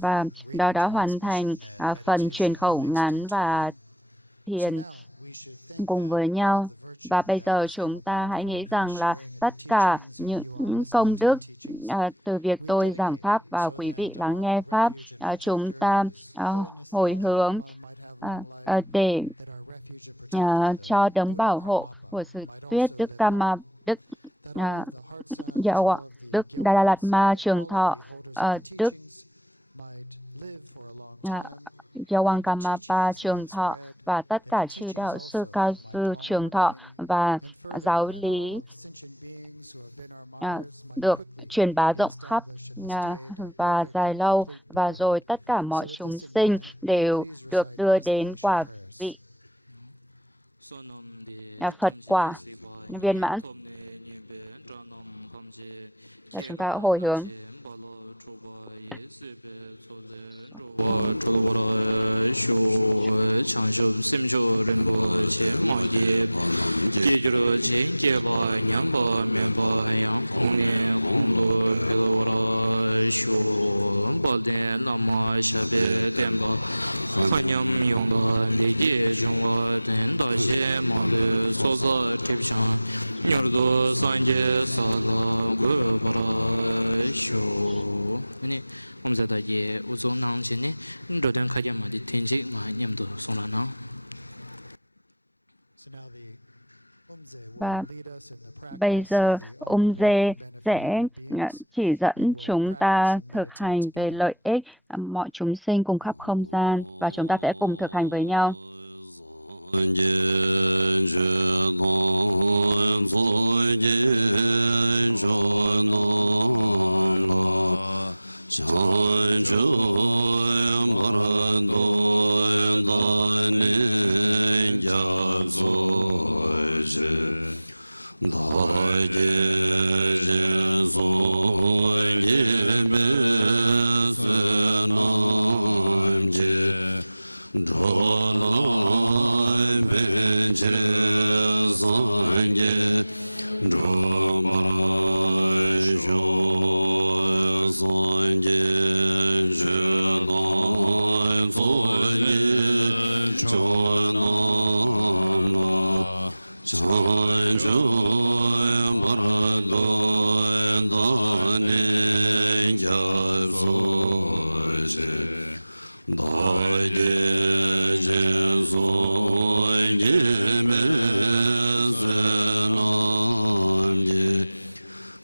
Và đó đã hoàn thành phần truyền khẩu ngắn và thiền cùng với nhau. Và bây giờ chúng ta hãy nghĩ rằng là tất cả những công đức từ việc tôi giảng Pháp và quý vị lắng nghe Pháp, chúng ta hồi hướng để cho đấng bảo hộ của sự tuyết Đức Kama, Đức Đức Đà Lạt Ma Trường Thọ, Đức Yawang Kamapa Trường Thọ và tất cả chư đạo sư cao sư Trường Thọ và giáo lý được truyền bá rộng khắp và dài lâu, và rồi tất cả mọi chúng sinh đều được đưa đến quả vị Phật quả viên mãn. Và chúng ta hồi hướng. Ini omzada ye uzo nang chini ndoden khaya ma di tenji ma nyamdo sona nang. Và bây giờ Dê sẽ chỉ dẫn chúng ta thực hành về lợi ích mọi chúng sinh cùng khắp không gian, và chúng ta sẽ cùng thực hành với nhau.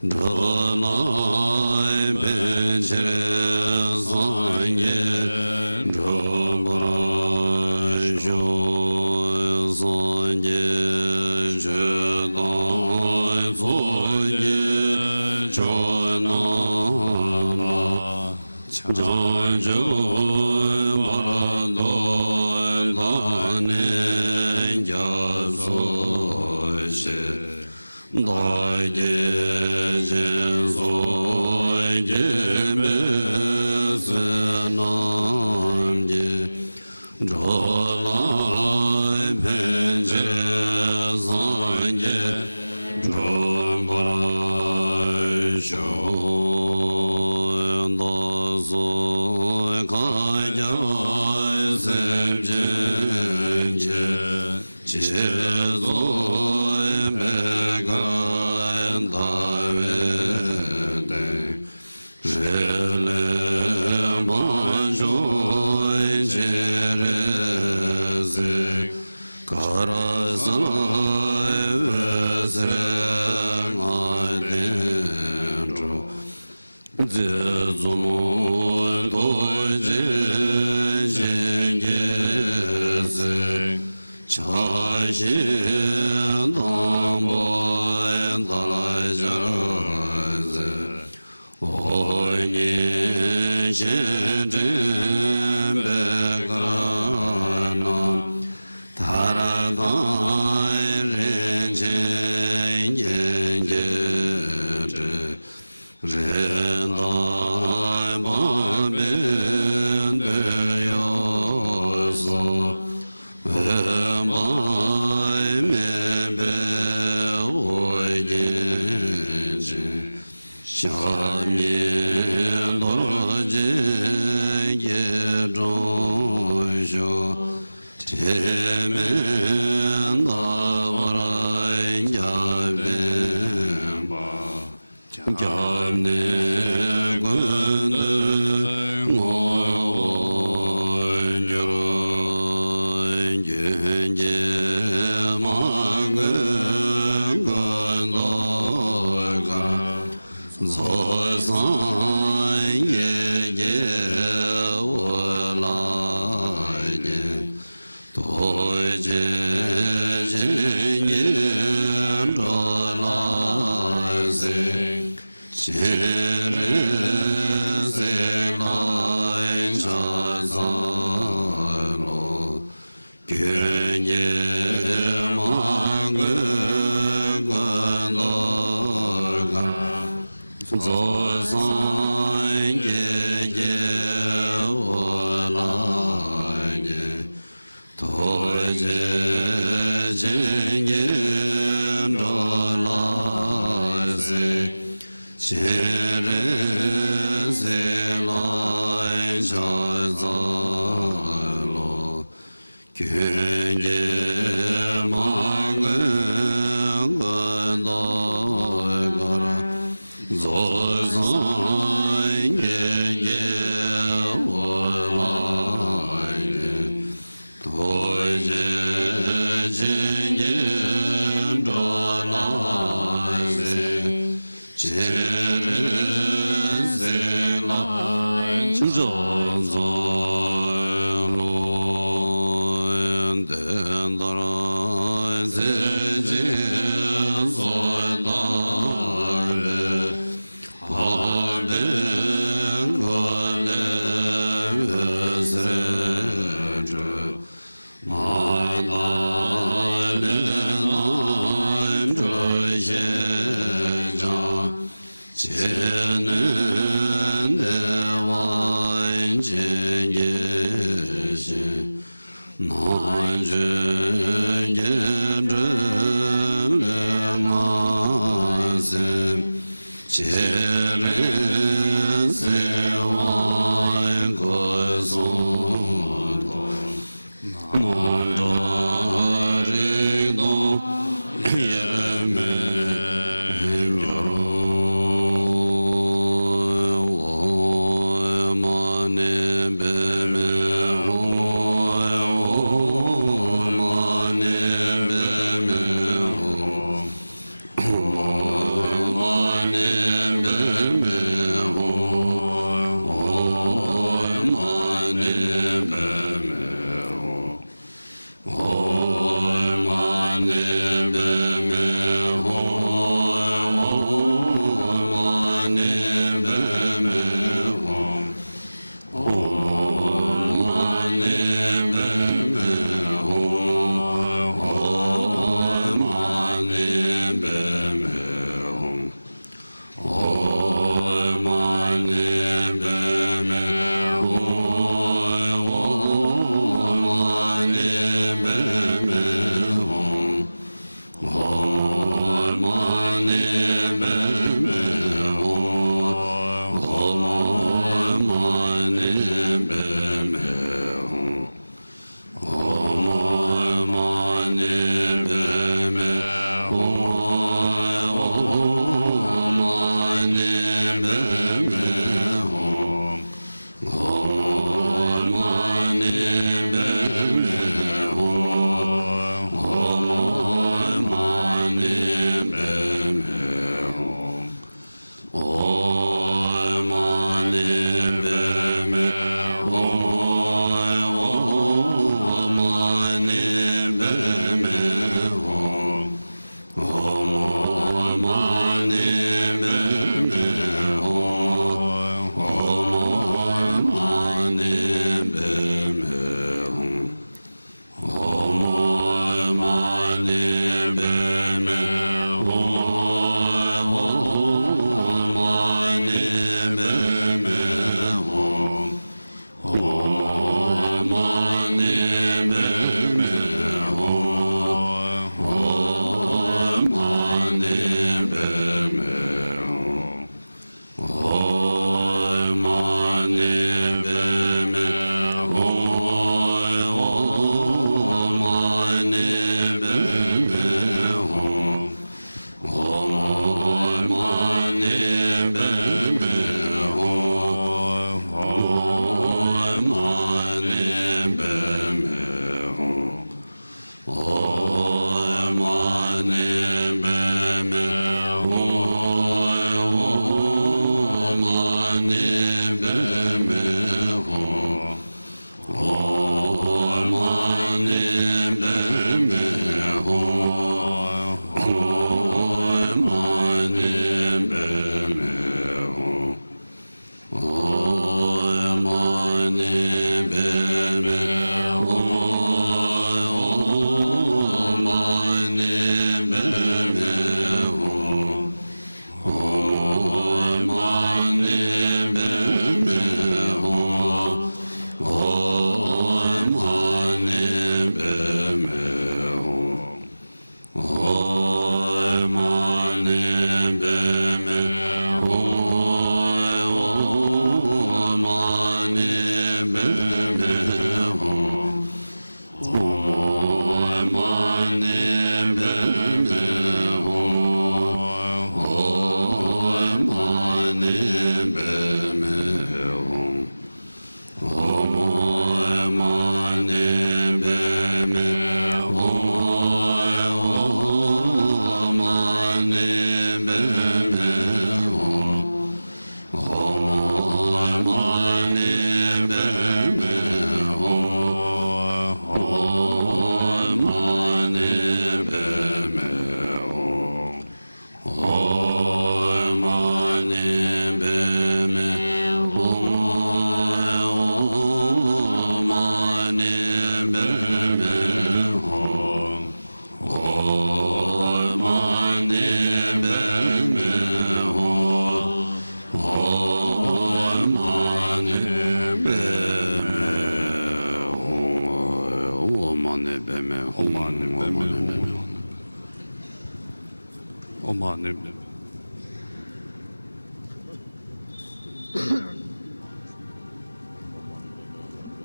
Dhanai Benchre Sangye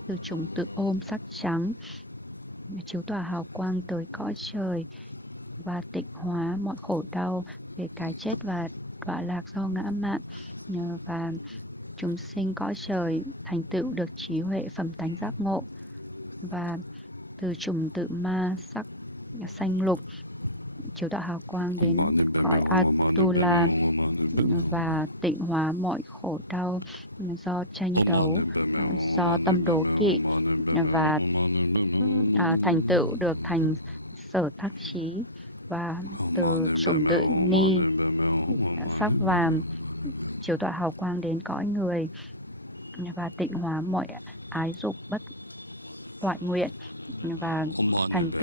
Từ chúng tự ôm sắc trắng chiếu tỏa hào quang tới cõi trời và tịnh hóa mọi khổ đau về cái chết và đọa lạc do ngã mạn, và chúng sinh cõi trời thành tựu được trí huệ phẩm tánh giác ngộ, và từ chủng tự ma sắc xanh lục chiếu tỏa hào quang đến cõi Atula và tịnh hóa mọi khổ đau do tranh đấu, do tâm đố kỵ, và thành tựu được thành sở tác trí, và từ chủng tự ni sắc vàng chiếu tỏa hào quang đến cõi người và tịnh hóa mọi ái dục bất toại nguyện, và thành tựu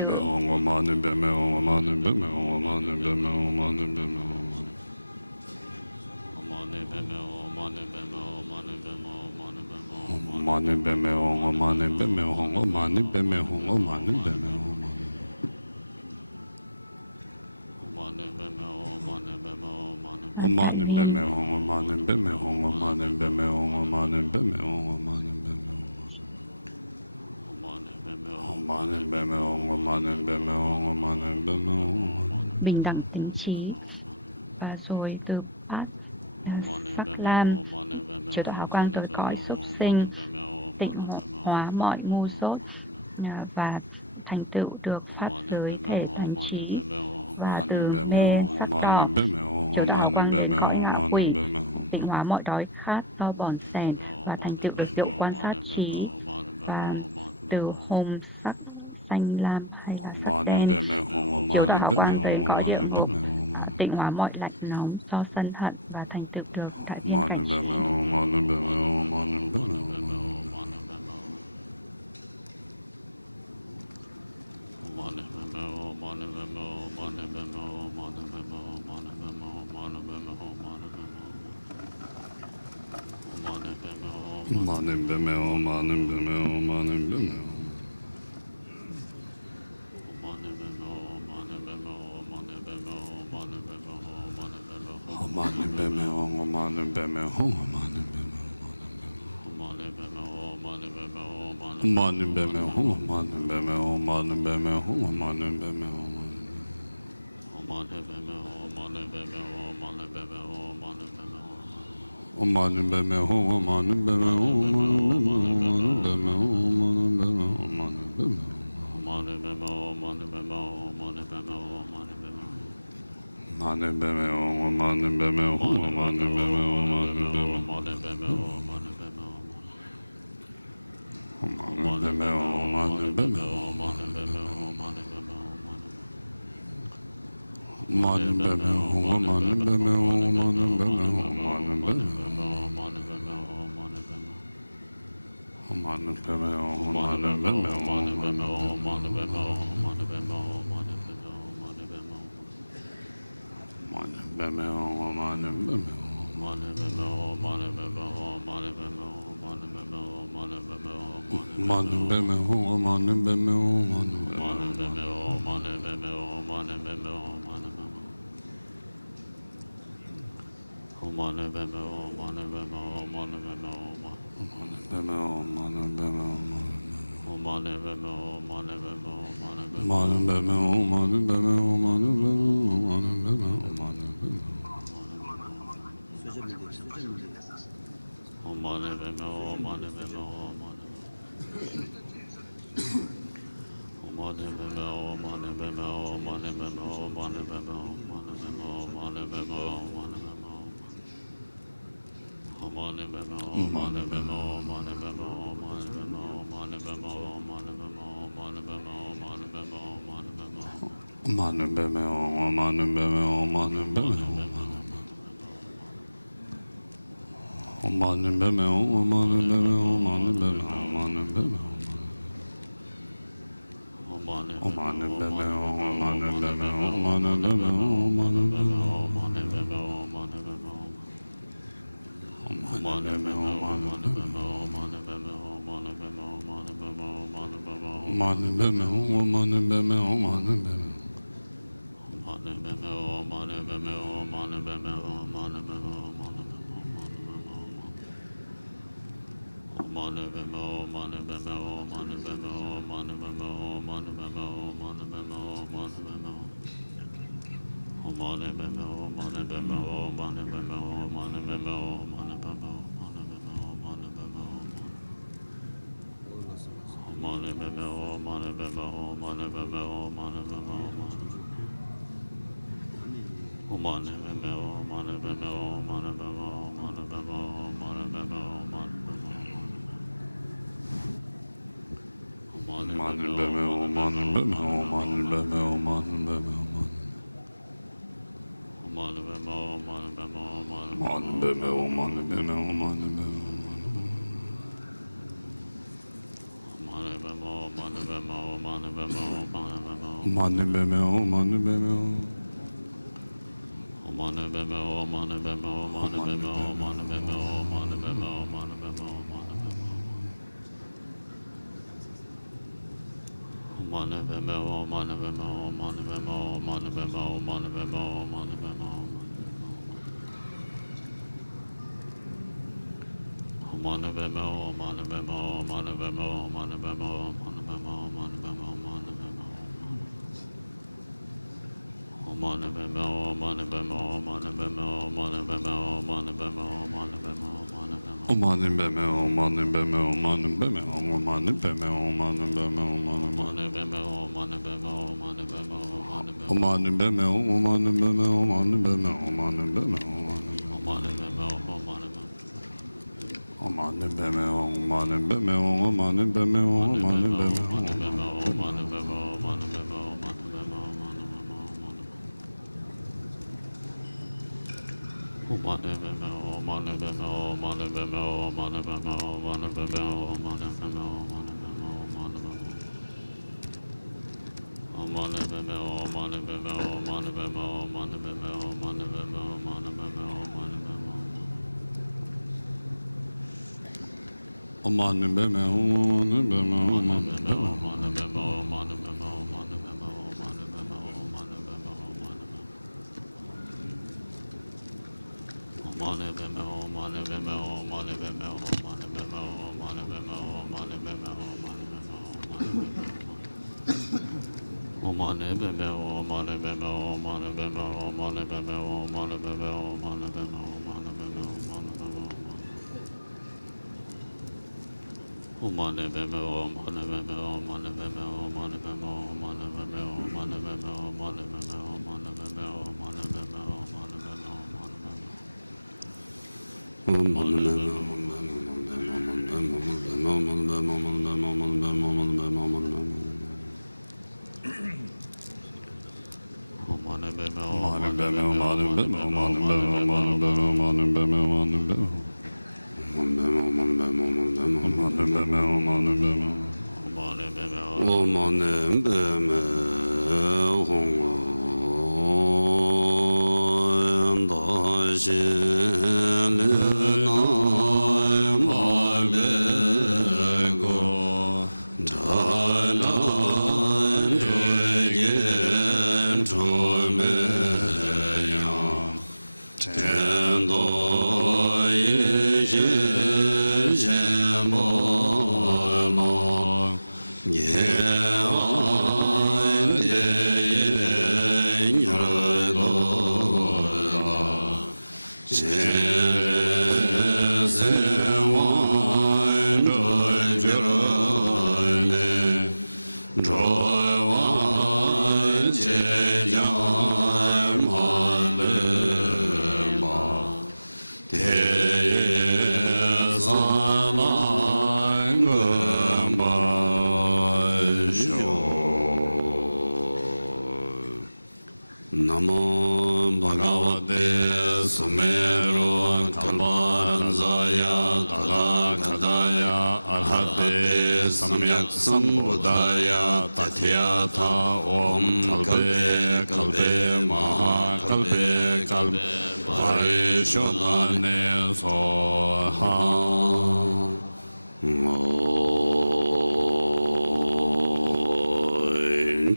bình đẳng tính trí, và rồi từ bát sắc lam chiếu tỏa hào quang tới cõi súc sinh, tịnh hóa mọi ngu dốt và thành tựu được pháp giới thể thành trí, và từ mê sắc đỏ chiếu tỏa hào quang đến cõi ngạ quỷ, tịnh hóa mọi đói khát do bỏn rèn và thành tựu được diệu quan sát trí, và từ hồng sắc xanh lam hay là sắc đen chiếu tỏa hào quang tới cõi địa ngục, tịnh hóa mọi lạnh nóng do sân hận và thành tựu được đại viên cảnh trí.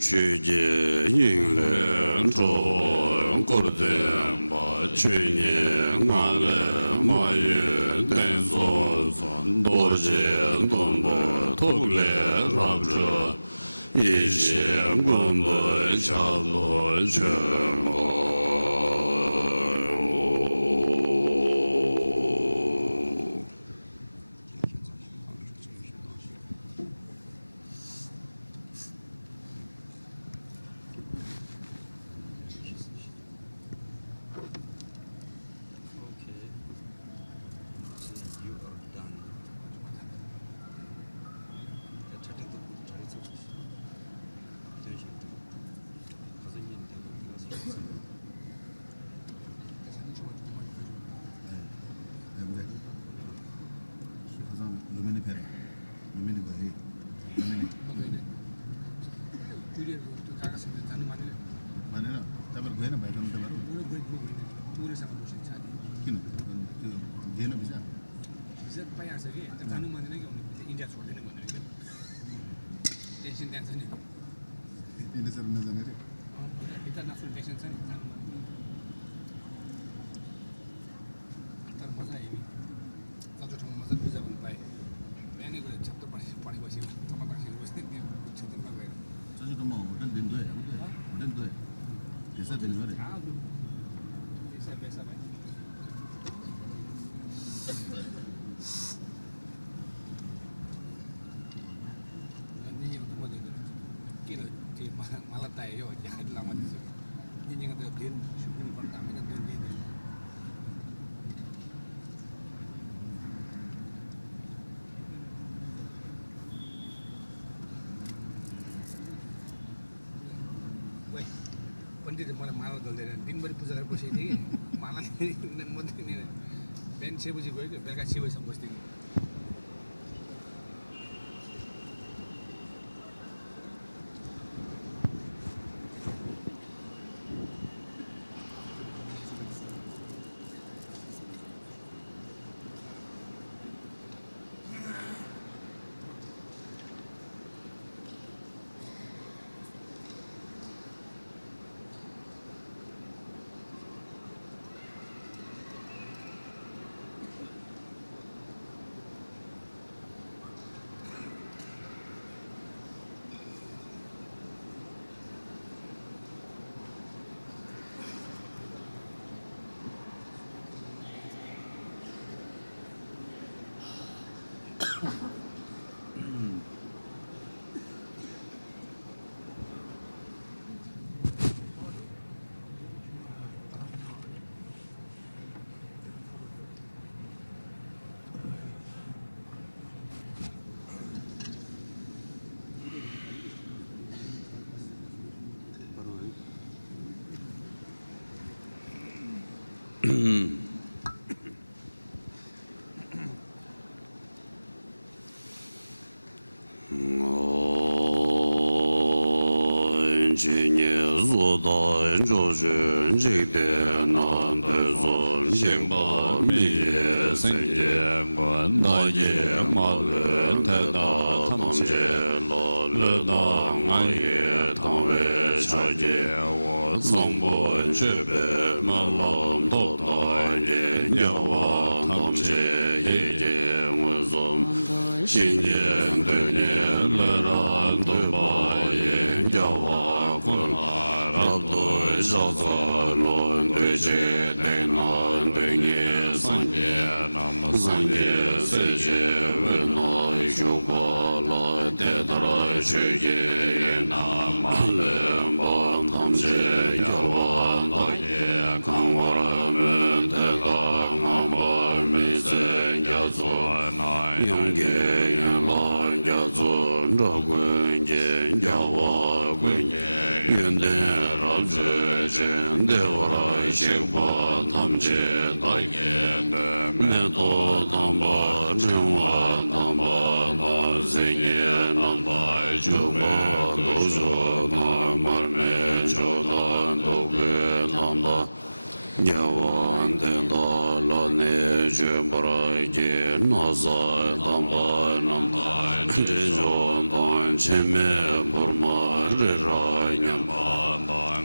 Chuje yin le पंडित मलाई माला दल्दैन दिनभरि पूजा गरेर बसेको थिएँ कि माला म बिहान 6 बजी गयो कि बेलुका 6 बजीसम्म बस्थेँ कि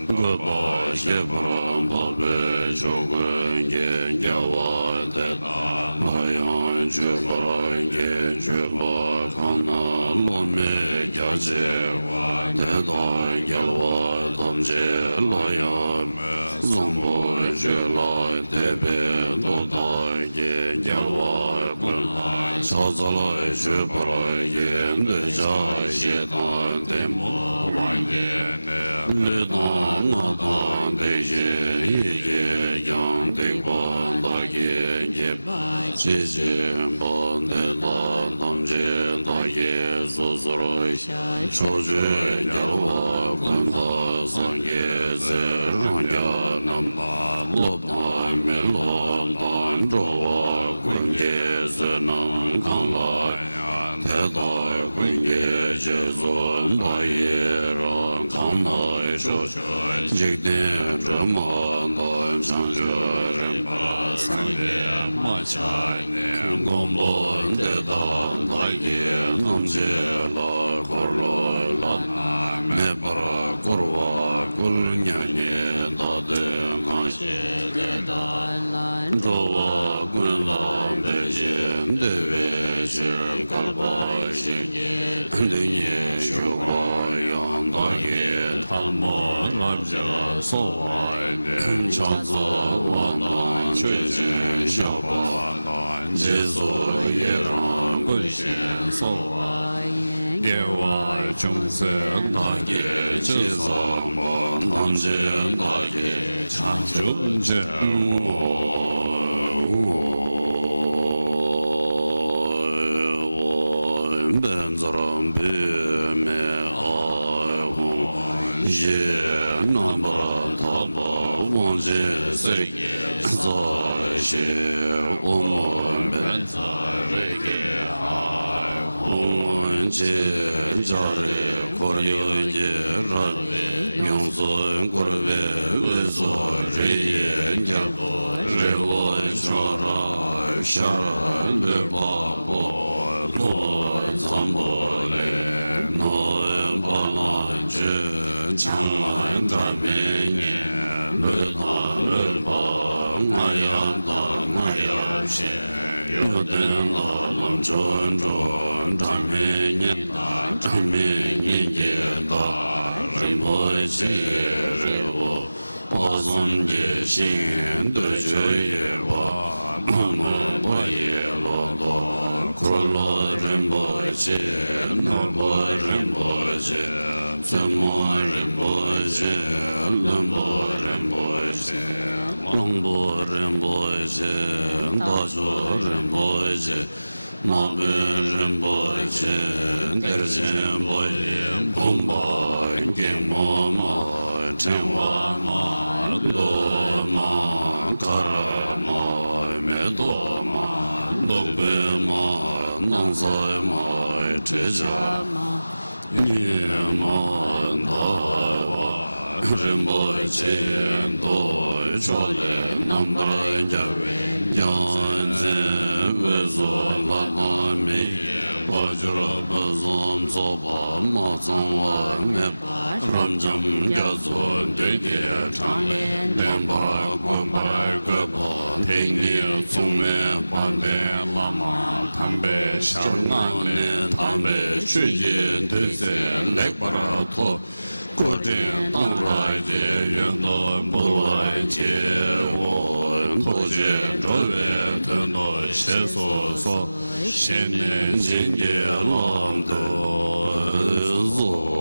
Goodbye, Shibram, Bobby, Shogun, Jawa, Teta, Mayan, Shibara, Shiba, Kana, Lomi, Yajiwa, Teta, Yalwa, Tamji, Layan, Zombo, Shila, Tepe, Dota, Yalwa, Gunla, Shazala, Shibara, Deja, Shetan, Demo, Wanyan, Lidan, Nadan, Deji, Yang, Degban, Dagi, Yeba, Jijin, Bandela, Namjin, Dagi, Zuzuroi, Shoji, Yalwa, Gunda, Sangi, Ziranga, Namla, Lodan, Melon, Dan, Jowa, Gungi, Zinang, Kanla, Teda, Gungi, Jizun, Dai, Ran, Kanai, Shoshoi, Jigdin, Rama, Dan, Sanju, Rimba, Sangi, Machai, Gombo, Teda, Dai, Namji, La, Korlo, Lana, Mebara, Korwa, Kulnyani, Dadin, Kanshi, Teda, Jowa, Gunla, Dejin, Devi, Shir, Kalba, Shigi, Dunyi, Shukwa, Yang, Dagi, Talmo, Labja, Sowai, Chanzo, Wandan, Shujin, Shaba, Dan, Jizu, Yiran, Gunshin, Sowai, Yewa, Chungse, Dagi, Jizang, Namjin, Dagi, Chanjun, Jin, Benzaram Bime Ahum Ye Nambara Taba Wanje Serge Zashi Omon Benzareke Ahum Je Jare Koryo Ye Ravi Yongso Korve Vizo Riye Gyalbo Revo Shara Shara Lebabo Zambole, Noem Balan, Chang, Damien, Lutan, Lupa, Mayan, Mayan, Yodin, Lam, Chon, Damien, Damien, Rimbo, Revo, Pazon, Yeshin, Dejoyewa, Mano, Baye, Lodo, Krolo, Rimboje, Nobo, Rimboje, Femo, Rimboje, Lambo, Rimboje, Longbo, Rimboje, Dajo, Rimboje, Mabe, Rimboje, Derjin, Boye, Pomba, Gemoma, Tenwama, Loma, Karama, Medoma, Dobema, Nanzama, Tejama, Niema, Dawa, Rimboje, Doi, Chole, Nambra, Javi, Janze, Vezo, Lanami, Vajra, Bazam, Soba, Mazanwa, Meba, Ramjam, Gazo, Dege, Changle, Nemba, Gomba, Gaba, Tingi, Tsume, Bande, Lama, Tambe, Shangane, Tambe, Chuji, Tuse, Lekbara, To, Kodin, Tangrai, Yendo, Mulai, Wo, Toje, Jove, Teno, Sheso, So, Shene, Jingi, Lam, Do, Zo.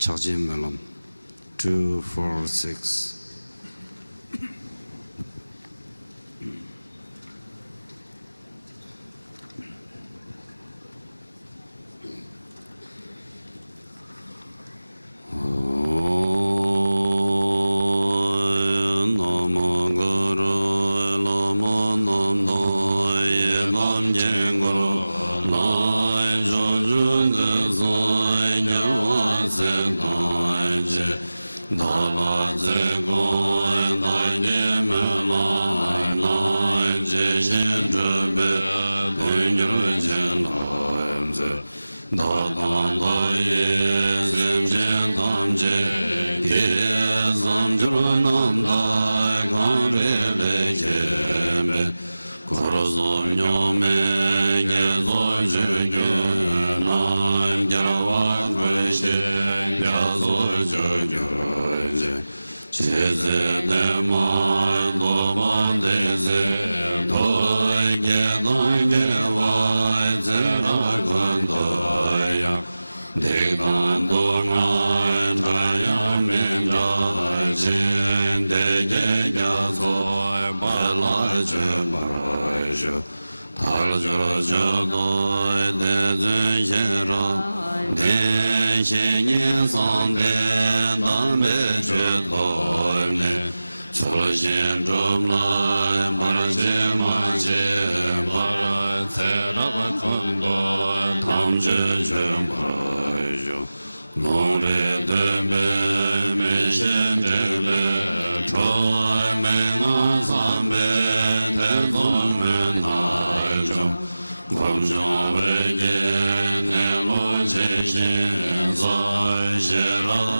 Chagjimelam 246. Shira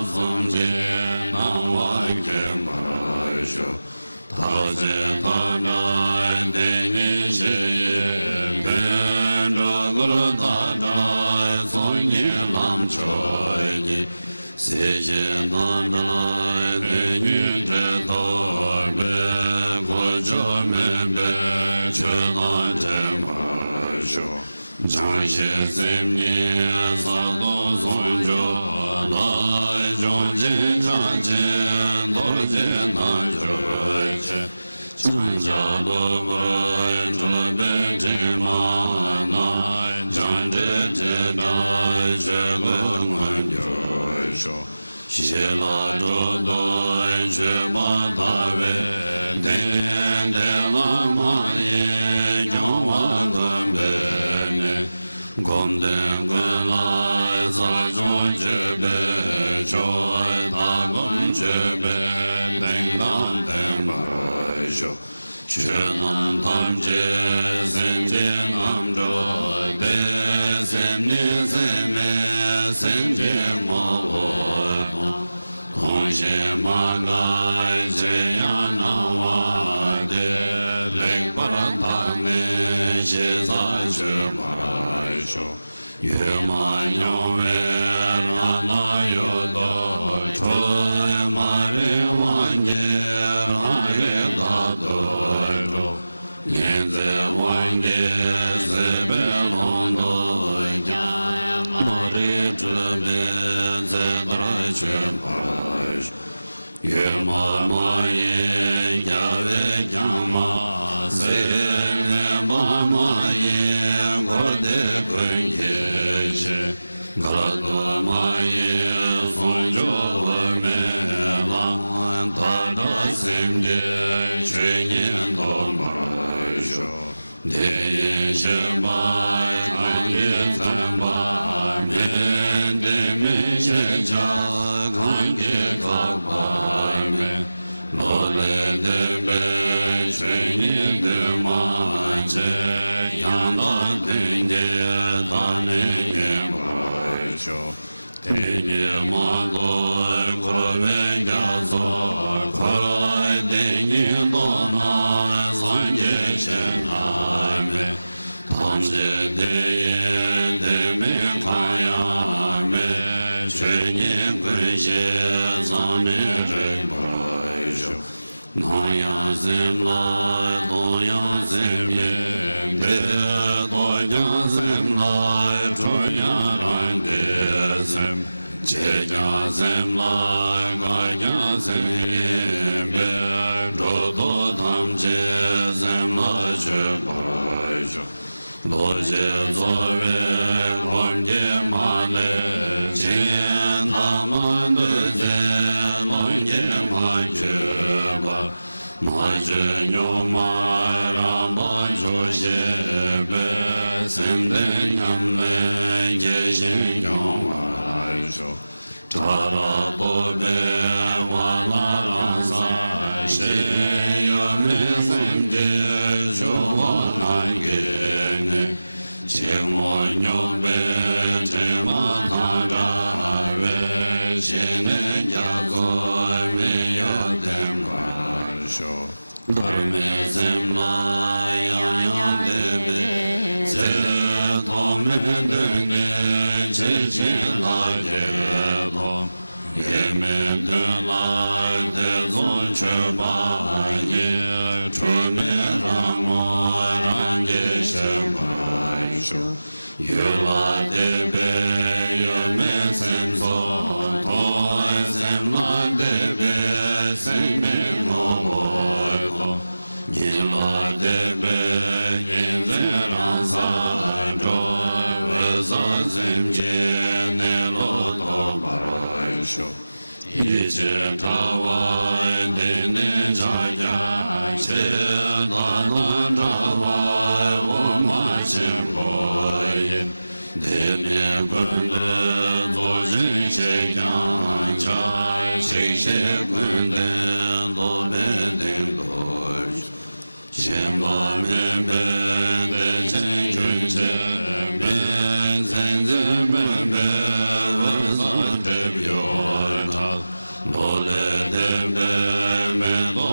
Lo le de me lo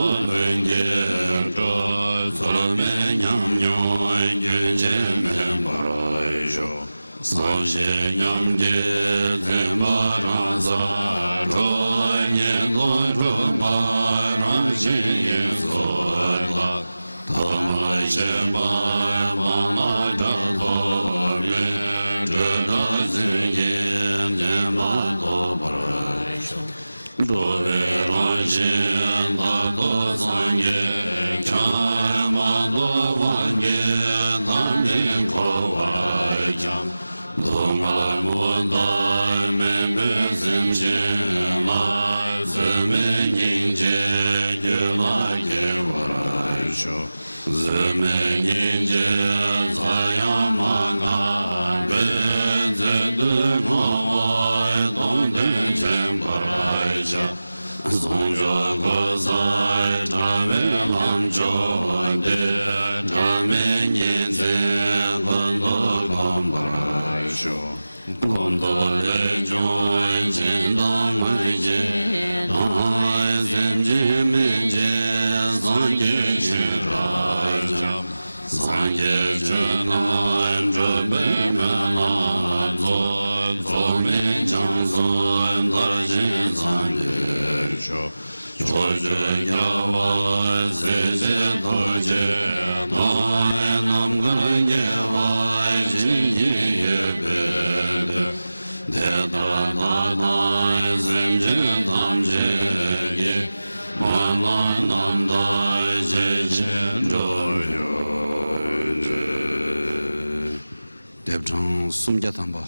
숨자 담바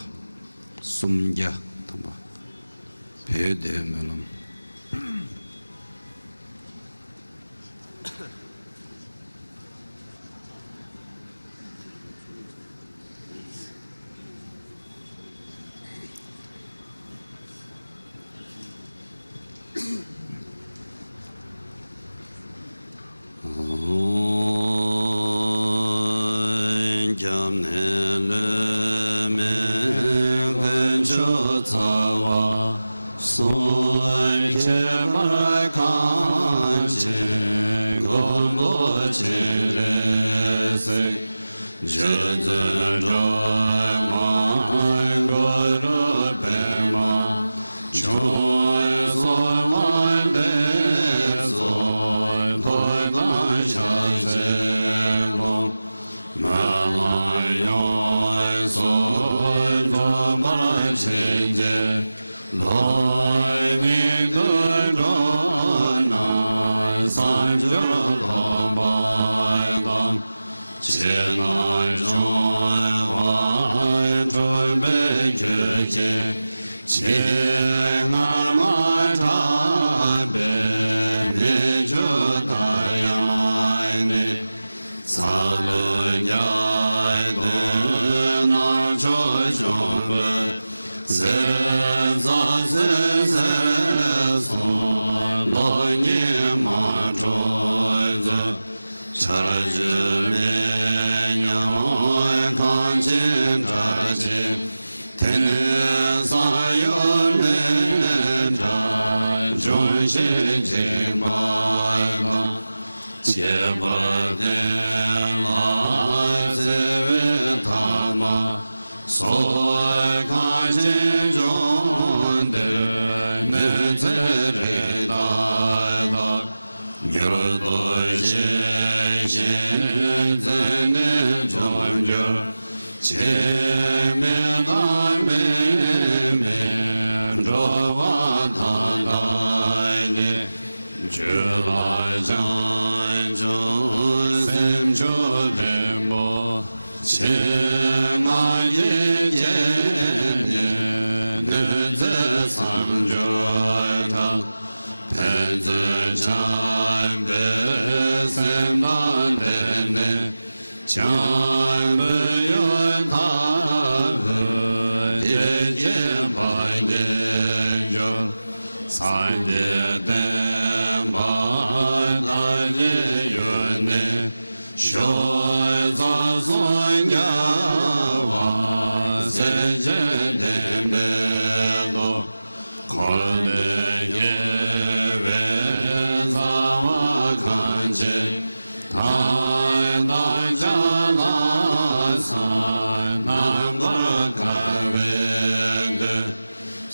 숨자 담바 배대면은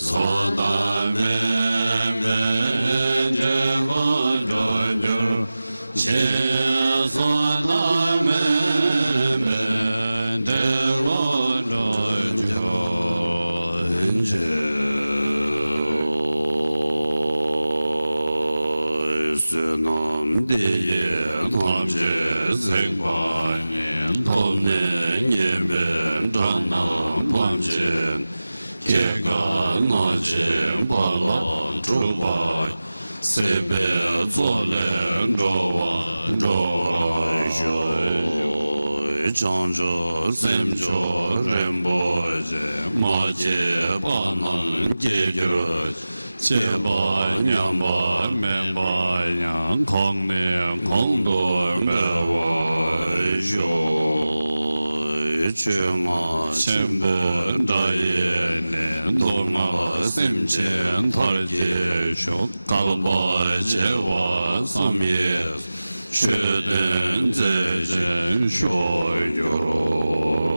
Soda me me je Sunam Diye Tamje Zengbanyin Tomne Nyeben Dana Pamjin Kega Najin Pala Trubai Sebe Zole Jowa Jowa Joy Chanjo Semjo Remboje Maje Banan Gegiroj Cheba Nyamba Memba Nyang Kong Ne Kong Dor Bewa Joy Chunga Chembo Daye Ne Dorma Simchen Tarje Shok Kalba Chewa Samye Chöden Zejen Shoy Yoro